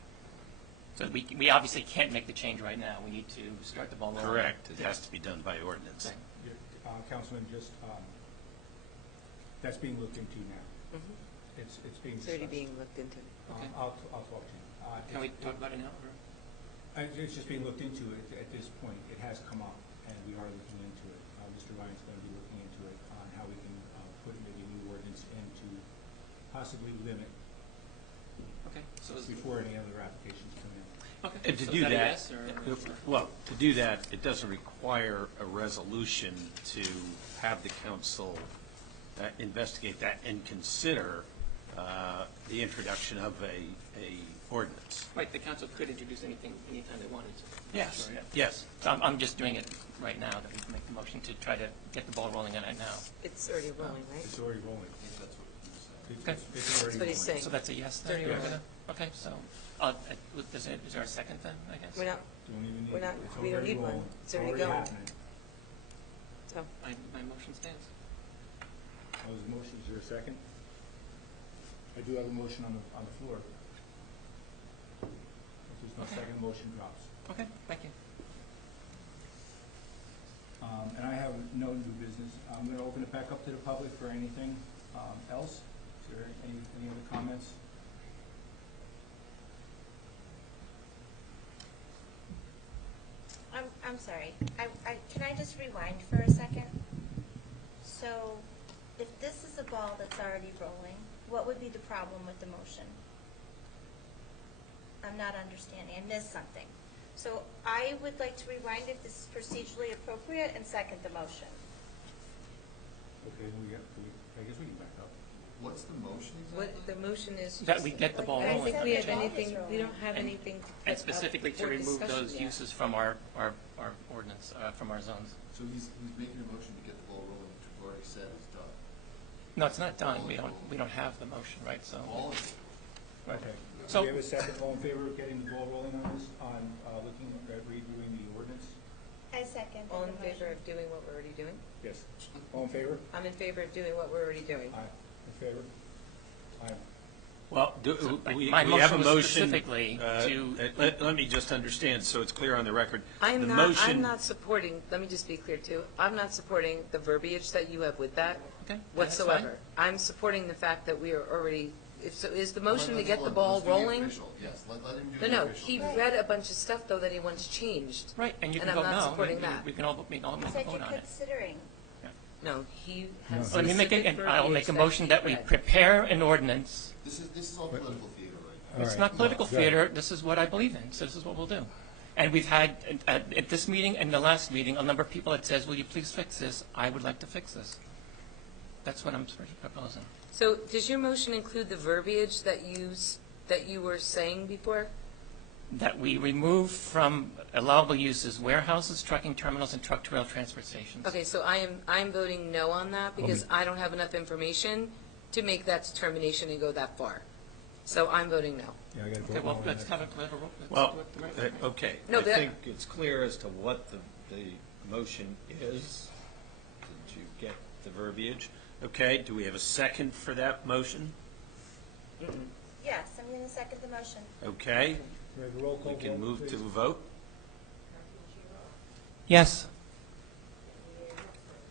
So we obviously can't make the change right now. We need to start the ball rolling. Correct. It has to be done by ordinance. Okay. Councilman, just, that's being looked into now. Mm-hmm. It's being It's already discussed. being looked into. Okay. I'll talk to you. Can we talk about it now? It's just being looked into at this point. It has come up, and we are looking into it. Mr. Ryan's going to be looking into it on how we can put maybe a new ordinance in to possibly limit before any other applications come in. Okay. And to So do is that a that, yes, or- well, to do that, it doesn't require a resolution to have the council investigate that and consider the introduction of a ordinance. Right, the council could introduce anything anytime they wanted to. Yes. Sure, yeah. Yes. So I'm just doing it right now, that we can make the motion to try to get the ball rolling on it now. It's already rolling, right? It's already rolling. Okay. It's already That's what he's rolling. saying. So that's a yes It's then? already rolling. Okay, so, is there a second then, I guess? We're not, Don't even need we're not, it. It's we don't already need one. rolling. It's already going. happening. So, My motion stands. That was the motion. Is there a second? I do have a motion on the floor. there's no second, the motion drops. Okay, thank you. And I have no new business. I'm going to open it back up to the public for anything else. Is there any other comments? I'm sorry. Can I just rewind for a second? So, if this is a ball that's already rolling, what would be the problem with the motion? I'm not understanding. I missed something. So I would like to rewind if this is procedurally appropriate and second the motion. Okay, I guess we can back up. What's the motion What exactly? the motion is. That we get the ball I don't rolling think on we the have agenda. anything, we don't have anything. And specifically to for remove discussion those yet. uses from our ordinance, from our zones. So he's making a motion to get the ball rolling, which we've already said is done. No, it's not done. We don't have the motion, right, so. All is Right. Okay. So- Do we have a second? All in favor of getting the ball rolling on this, on looking at reviewing the ordinance? I second All the in favor motion. of doing what we're already doing? Yes. All in favor? I'm in favor of doing what we're already doing. Aye. In favor? Aye. Well, we My have a motion was motion. specifically to- Let me just understand, so it's clear on the record. I'm The not motion- supporting, let me just be clear too, I'm not supporting the verbiage that you have with that Okay, that's fine. whatsoever. I'm supporting the fact that we are already, is the motion to Let's- get the let's ball do the rolling? official. Yes, let him do No, the no, official. he read a bunch of stuff though that he wants changed. Right, and you can I'm vote no. not supporting We- that. We can all make a Said vote you're on it. considering. No, he has Let me make specific it, and I will make a verbiage motion he that we read. prepare an ordinance. This is all political theater, right? All It's right. not political Go ahead. theater, this is what I believe in, so this is what we'll do. And we've had, at this meeting and the last meeting, a number of people that says, will you please fix this? I would like to fix this. That's what I'm proposing. So does your motion include the verbiage that you were saying before? That we remove from allowable uses warehouses, trucking terminals, and truck trail transport stations. Okay, so I'm voting no on that because I don't have enough information to make that determination and go that far. So I'm voting no. Yeah, I got to vote Okay, well, no on let's that. have a roll. Let's Well, do it the right way. okay. No, I that- think it's clear as to what the motion is. Did you get the verbiage? Okay, do we have a second for that motion? Yes, I'm going to second the motion. Okay, We have a roll call we can vote, move please. to a vote. Yes.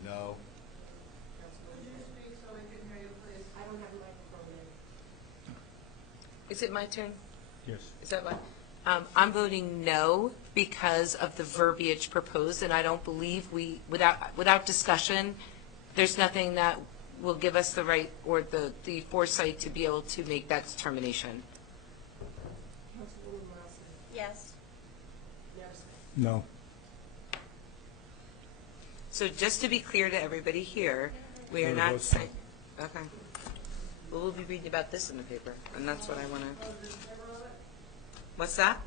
No. Is it my turn? Yes. Is that what? I'm voting no because of the verbiage proposed, and I don't believe without discussion, there's nothing that will give us the right or the foresight to be able to make that determination. Yes. No. So just to be clear to everybody here, we are Go to not vote. saying, okay. Well, we'll be reading about this in the paper, and that's what I want to. What's that?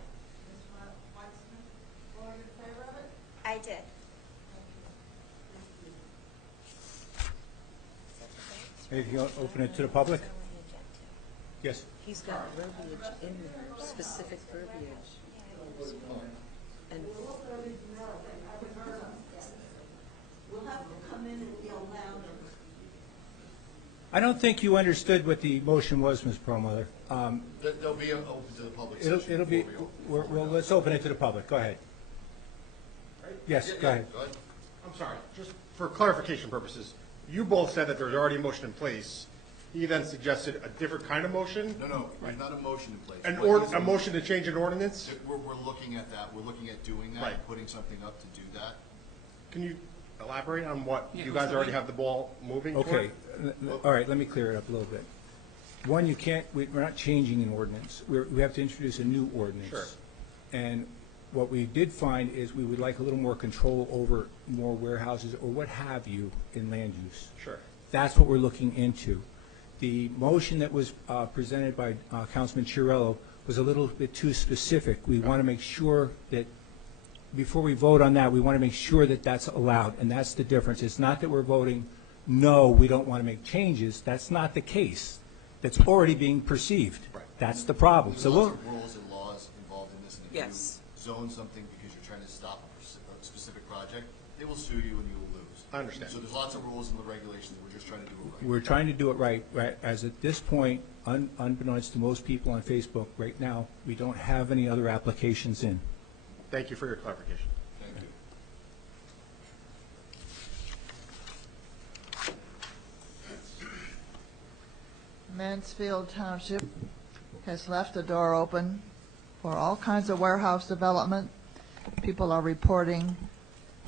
I did. Anything else? Open it to the public? Yes. He's got verbiage in there, specific verbiage. And We'll have to come in and yell louder. I don't think you understood what the motion was, Ms. Perlmutter. They'll be open to the public session. It'll be, before we open. well, let's open it to the public. Go ahead. Yes, go ahead. I'm sorry, just for clarification purposes, you both said that there's already a motion in place. He then suggested a different kind of motion? No, there's not a motion in place. An What is a motion to change an ordinance? We're looking at that, we're looking at doing that, Right. putting something up to do that. Can you elaborate on what Yeah, you who's guys the already lead? have the ball moving toward? Okay, all right, let me clear it up a little bit. One, you can't, we're not changing an ordinance. We have to introduce a new ordinance. Sure. And what we did find is we would like a little more control over more warehouses or what have you in land use. Sure. That's what we're looking into. The motion that was presented by Councilman Chiarello was a little bit too specific. We want to make sure that, before we vote on that, we want to make sure that that's allowed, and that's the difference. It's not that we're voting, no, we don't want to make changes. That's not the case. That's already being perceived. Right. That's the problem. There's So lots we'll, of rules and laws involved in this, and if Yes. you zone something because you're trying to stop a specific project, they will sue you and you will lose. I understand. So there's lots of rules in the regulations, we're just trying to do it right. We're trying to do it right, as at this point, unbeknownst to most people on Facebook, right now, we don't have any other applications in. Thank you for your clarification. Thank you. Mansfield Township has left the door open for all kinds of warehouse development. People are reporting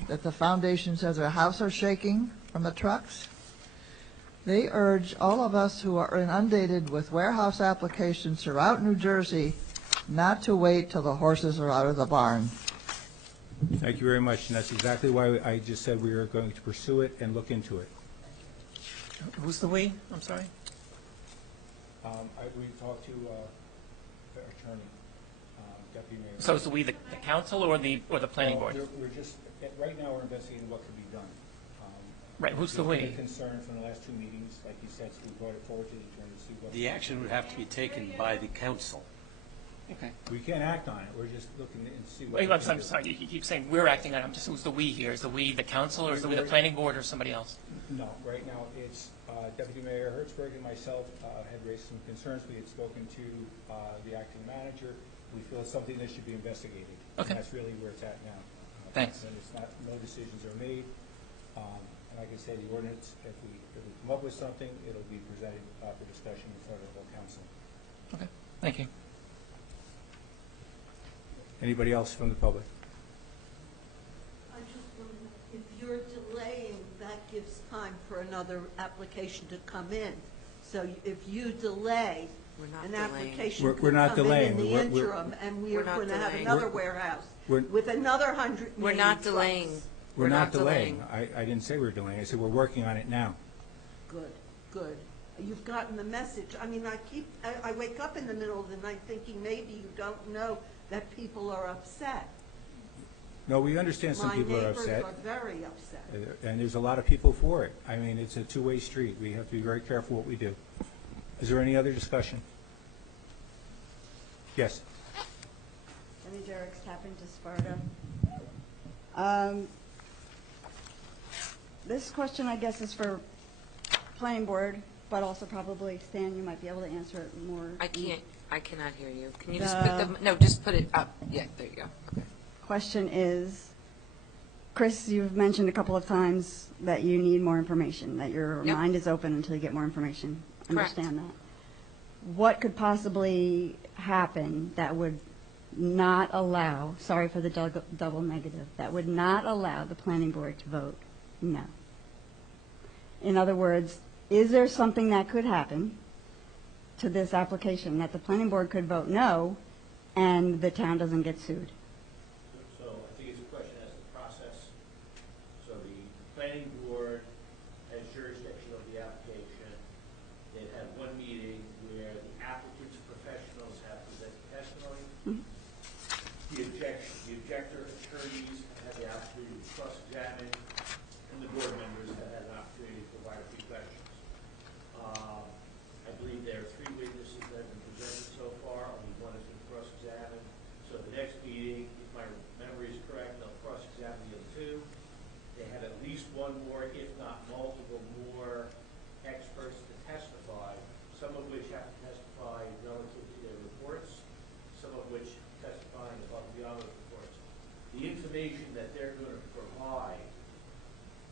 that the foundations of their house are shaking from the trucks. They urge all of us who are inundated with warehouse applications throughout New Jersey not to wait till the horses are out of the barn. Thank you very much, and that's exactly why I just said we are going to pursue it and look into it. Who's the we? I'm sorry? We talked to the attorney, deputy mayor. So is the we the council or the planning board? We're just, right now, we're investigating what could be done. Right, who's the There's we? been a concern from the last two meetings, like you said, so we brought it forward to the attorney to see what. The action would have to be taken by the council. Okay. We can't act on it, we're just looking and see what. Wait, we I'm can do. sorry, you keep saying we're acting on it. I'm just, who's the we here? Is the we the council or is the we the planning board or somebody else? No, right now, it's Deputy Mayor Hertzberg and myself had raised some concerns. We had spoken to the acting manager. We feel it's something that should be investigated. Okay. And that's really where it's at now. Thanks. And it's not, no decisions are made. And like I say, the ordinance, if we come up with something, it'll be presented for discussion in front of the council. Okay, thank you. Anybody else from the public? I just wonder if you're delaying, that gives time for another application to come in. So if you delay, We're not an delaying. application We're could not come in delaying. the We're- interim, and we We're are not going to have delaying. another warehouse We're- with another 100 We're million not trucks. delaying. We're not delaying. I didn't say we're delaying. I said we're working on it now. Good, good. You've gotten the message. I mean, I wake up in the middle of the night thinking maybe you don't know that people are upset. No, we understand some people are upset. My neighbors are very upset. And there's a lot of people for it. I mean, it's a two-way street. We have to be very careful what we do. Is there any other discussion? Yes. Jenny Jerrick's tapping to Sparta. This question, I guess, is for planning board, but also probably, Stan, you might be able to answer it more. I cannot hear you. Can you just put the, no, just put it up. Yeah, there you go. Okay. Question is, Chris, you've mentioned a couple of times that you need more information, that your Yep. mind is open until you get more information. Correct. Understand that. What could possibly happen that would not allow, sorry for the double negative, that would not allow the planning board to vote no? In other words, is there something that could happen to this application that the planning board could vote no and the town doesn't get sued? So I think it's a question as to the process. So the planning board has jurisdiction of the application. They've had one meeting where the applicant's professionals have presented testimony. The objector attorneys have had the opportunity to cross-examine, and the board members have had an opportunity to provide a few questions. I believe there are 3 witnesses that have been presented so far. Only one has been cross-examined. So the next meeting, if my memory is correct, they'll cross-examine the other 2. They have at least one more, if not multiple more, experts to testify, some of which have to testify relative to their reports, some of which testifying above and beyond those reports. The information that they're going to provide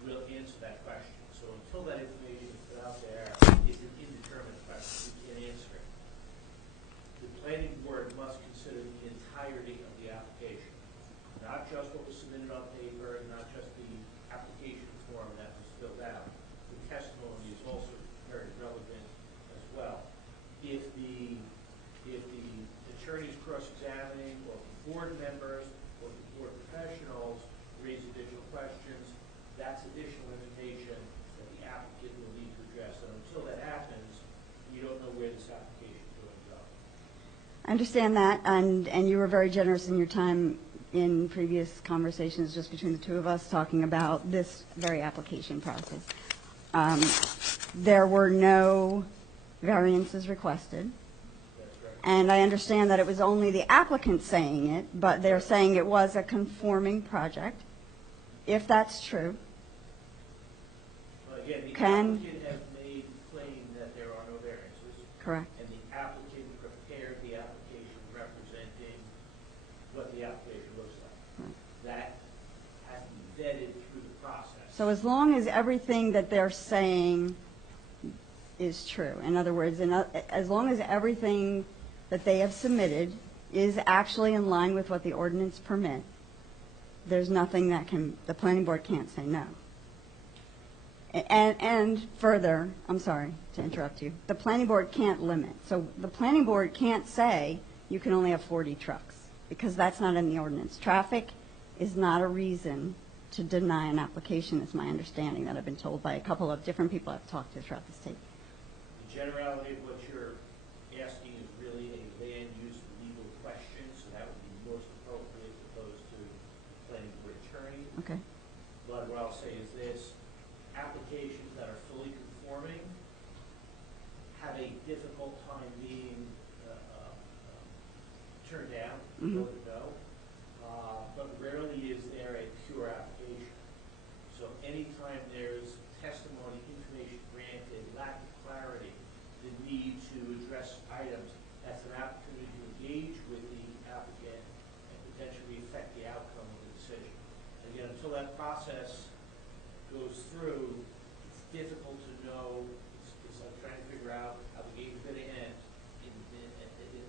will answer that question. So until that information is put out there, it's an indeterminate question. We can't answer it. The planning board must consider the entirety of the application, not just what was submitted on paper, not just the application form that was filled out. The testimony is also very relevant as well. If the attorneys cross-examining or the board members or the board professionals raise additional questions, that's additional information that the applicant will need to address. And until that happens, we don't know where this application is going to go. I understand that, and you were very generous in your time in previous conversations just between the two of us talking about this very application process. There were no variances requested, and I understand that it was only the applicant saying it, but they're saying it was a conforming project. If that's true, again, the can, applicant has made claim that there are no variances. correct. And the applicant prepared the application representing what the application looks like. That has to be vetted through the process. So as long as everything that they're saying is true, in other words, as long as everything that they have submitted is actually in line with what the ordinance permit, there's nothing that the planning board can't say no. And further, I'm sorry to interrupt you, the planning board can't limit. So the planning board can't say you can only have 40 trucks, because that's not in the ordinance. Traffic is not a reason to deny an application, is my understanding, that I've been told by a couple of different people I've talked to throughout the state. The generality of what you're asking is really a land use legal question, so that would be most appropriate as opposed to planning board attorney. Okay. But what I'll say is this, applications that are fully conforming have a difficult time being turned down, voted no. But rarely is there a pure application. So anytime there's testimony, information granted, lack of clarity, the need to address items, that's an opportunity to engage with the applicant and potentially affect the outcome of the decision. Again, until that process goes through, it's difficult to know. It's like trying to figure out how the game's going to end. In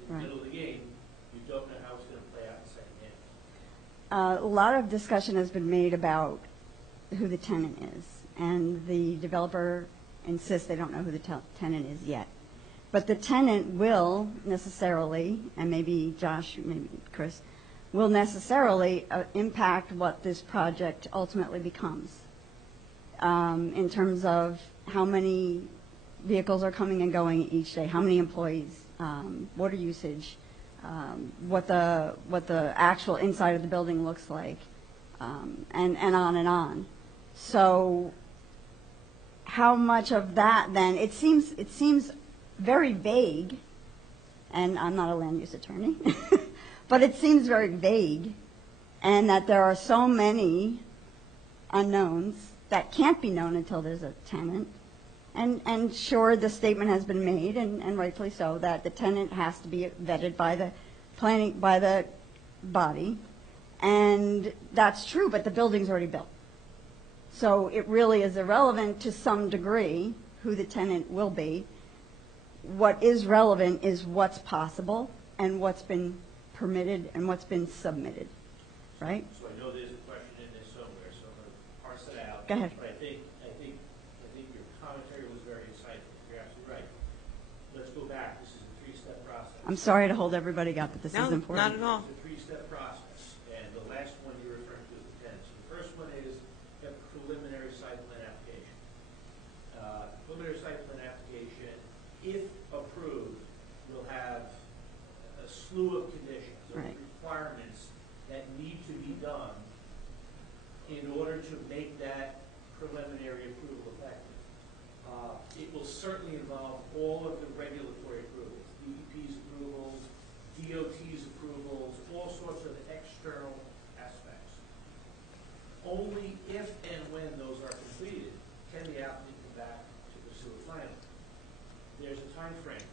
the middle of the game, you don't know how it's going to play out in the second half. A lot of discussion has been made about who the tenant is, and the developer insists they don't know who the tenant is yet. But the tenant will necessarily, and maybe Josh, maybe Chris, will necessarily impact what this project ultimately becomes in terms of how many vehicles are coming and going each day, how many employees, water usage, what the actual inside of the building looks like, and on and on. So how much of that then, it seems very vague, and I'm not a land use attorney, but it seems very vague, and that there are so many unknowns that can't be known until there's a tenant. And sure, the statement has been made, and rightfully so, that the tenant has to be vetted by the body, and that's true, but the building's already built. So it really is irrelevant to some degree who the tenant will be. What is relevant is what's possible and what's been permitted and what's been submitted, right? So I know there's a question in there somewhere, so I'm going to parse it out. Go ahead. But I think your commentary was very insightful. You're absolutely right. Let's go back. This is a three-step process. I'm sorry to hold everybody up, but this is important. Not at all. It's a three-step process, and the last one you're referring to is the tenant. So the first one is a preliminary site plan application. Preliminary site plan application, if approved, will have a slew of conditions, of Right. requirements that need to be done in order to make that preliminary approval effective. It will certainly involve all of the regulatory approvals, DEP's approvals, DOT's approvals, all sorts of external aspects. Only if and when those are completed can the applicant come back to pursue a final. There's a time frame.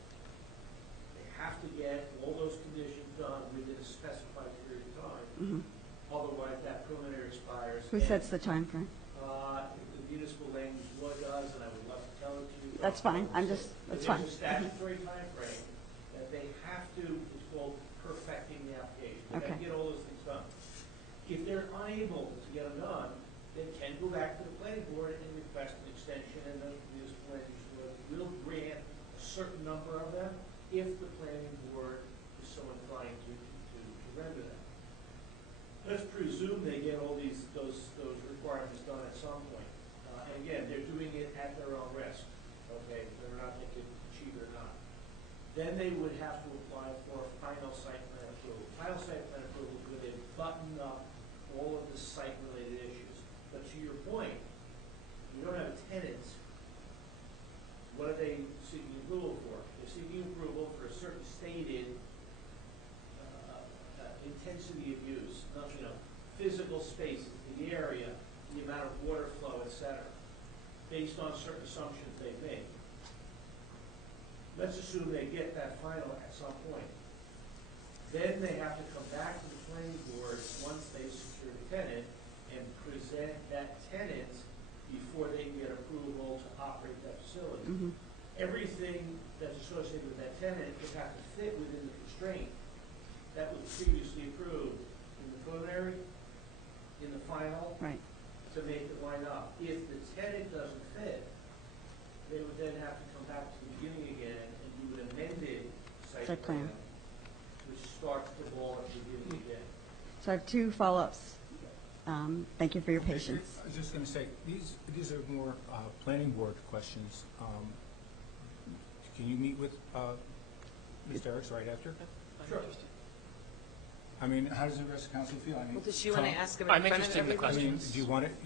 They have to get all those conditions done within a specified period of time. Mhm. Otherwise, that preliminary expires. Who sets the time frame? The municipal language law does, and I would love to tell it to you. That's fine. That's fine. There's a statutory time frame that they have to, it's called perfecting the application. They have Okay. to get all those things done. If they're unable to get them done, they can go back to the planning board and request an extension, and the municipal language law will grant a certain number of them if the planning board is so inclined to render them. Let's presume they get all those requirements done at some point. And again, they're doing it at their own risk, okay, whether or not they can achieve it or not. Then they would have to apply for a final site plan approval. Final site plan approval is where they button up all of the site-related issues. But to your point, you don't have tenants. What are they seeking approval for? They're seeking approval for a certain stated intensity of use, physical spaces, the area, the amount of water flow, etc. based on certain assumptions they make. Let's assume they get that final at some point. Then they have to come back to the planning board once they secure the tenant and present that tenant before they can get approval to operate that facility. Mhm. Everything that's associated with that tenant would have to fit within the constraint that was previously approved in the preliminary, in the final, Right. to make it line up. If the tenant doesn't fit, they would then have to come back to the beginning again and do an amended Site site plan. plan, which starts the ball at the beginning again. So I have two follow-ups. Thank you for your patience. I was just going to say, these are more planning board questions. Can you meet with Ms. Derricks right after? Sure. I mean, how does the rest of the council feel? I mean, Well, does she want to Tom, ask him in I'm front of interested in the everybody? I mean, questions. do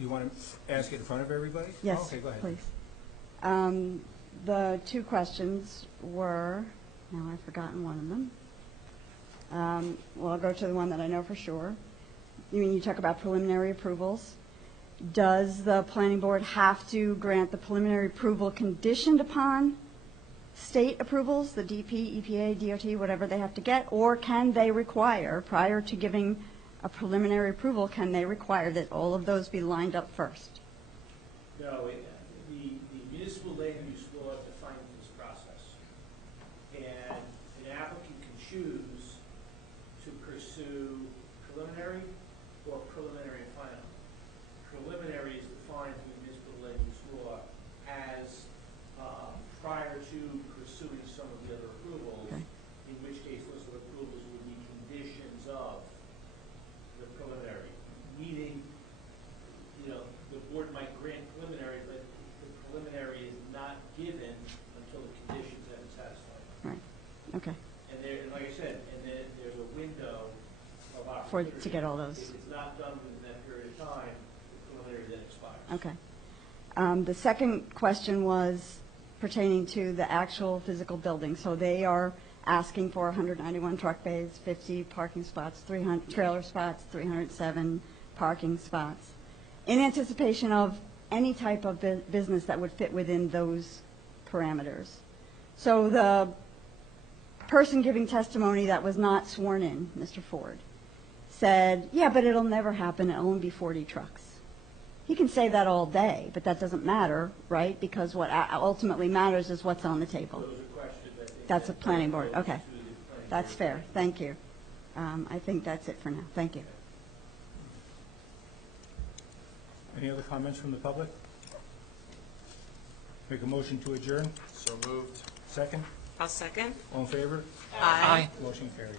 you want to ask it in front of everybody? Yes, Oh, okay, go ahead. please. The two questions were, now I've forgotten one of them. Well, I'll go to the one that I know for sure. You talk about preliminary approvals. Does the planning board have to grant the preliminary approval conditioned upon state approvals, the DP, EPA, DOT, whatever they have to get, or can they require, prior to giving a preliminary approval, can they require that all of those be lined up first? No, the municipal land use law defines this process. And an applicant can choose to pursue preliminary or preliminary and final. Preliminary is defined in the municipal land use law as prior to pursuing some of the other approvals, in which case those approvals would be conditions of the preliminary, meaning, the board might grant preliminary, but the preliminary is not given until the conditions have been satisfied. Right, okay. And like I said, and then there's a window of For, opportunity. to get all those. If it's not done within that period of time, the preliminary then expires. Okay. The second question was pertaining to the actual physical building. So they are asking for 191 truck bays, 50 parking spots, 300 trailer spots, 307 parking spots, in anticipation of any type of business that would fit within those parameters. So the person giving testimony that was not sworn in, Mr. Ford, said, yeah, but it'll never happen. It'll only be 40 trucks. He can say that all day, but that doesn't matter, right? Because what ultimately matters is what's on the table. Those are questions I think. That's a planning board, goes okay. to the planning That's board. fair, thank you. I think that's it for now, thank you. Any other comments from the public? Make a motion to adjourn? So moved. Second? I'll second. All in favor? Aye. Motion carried.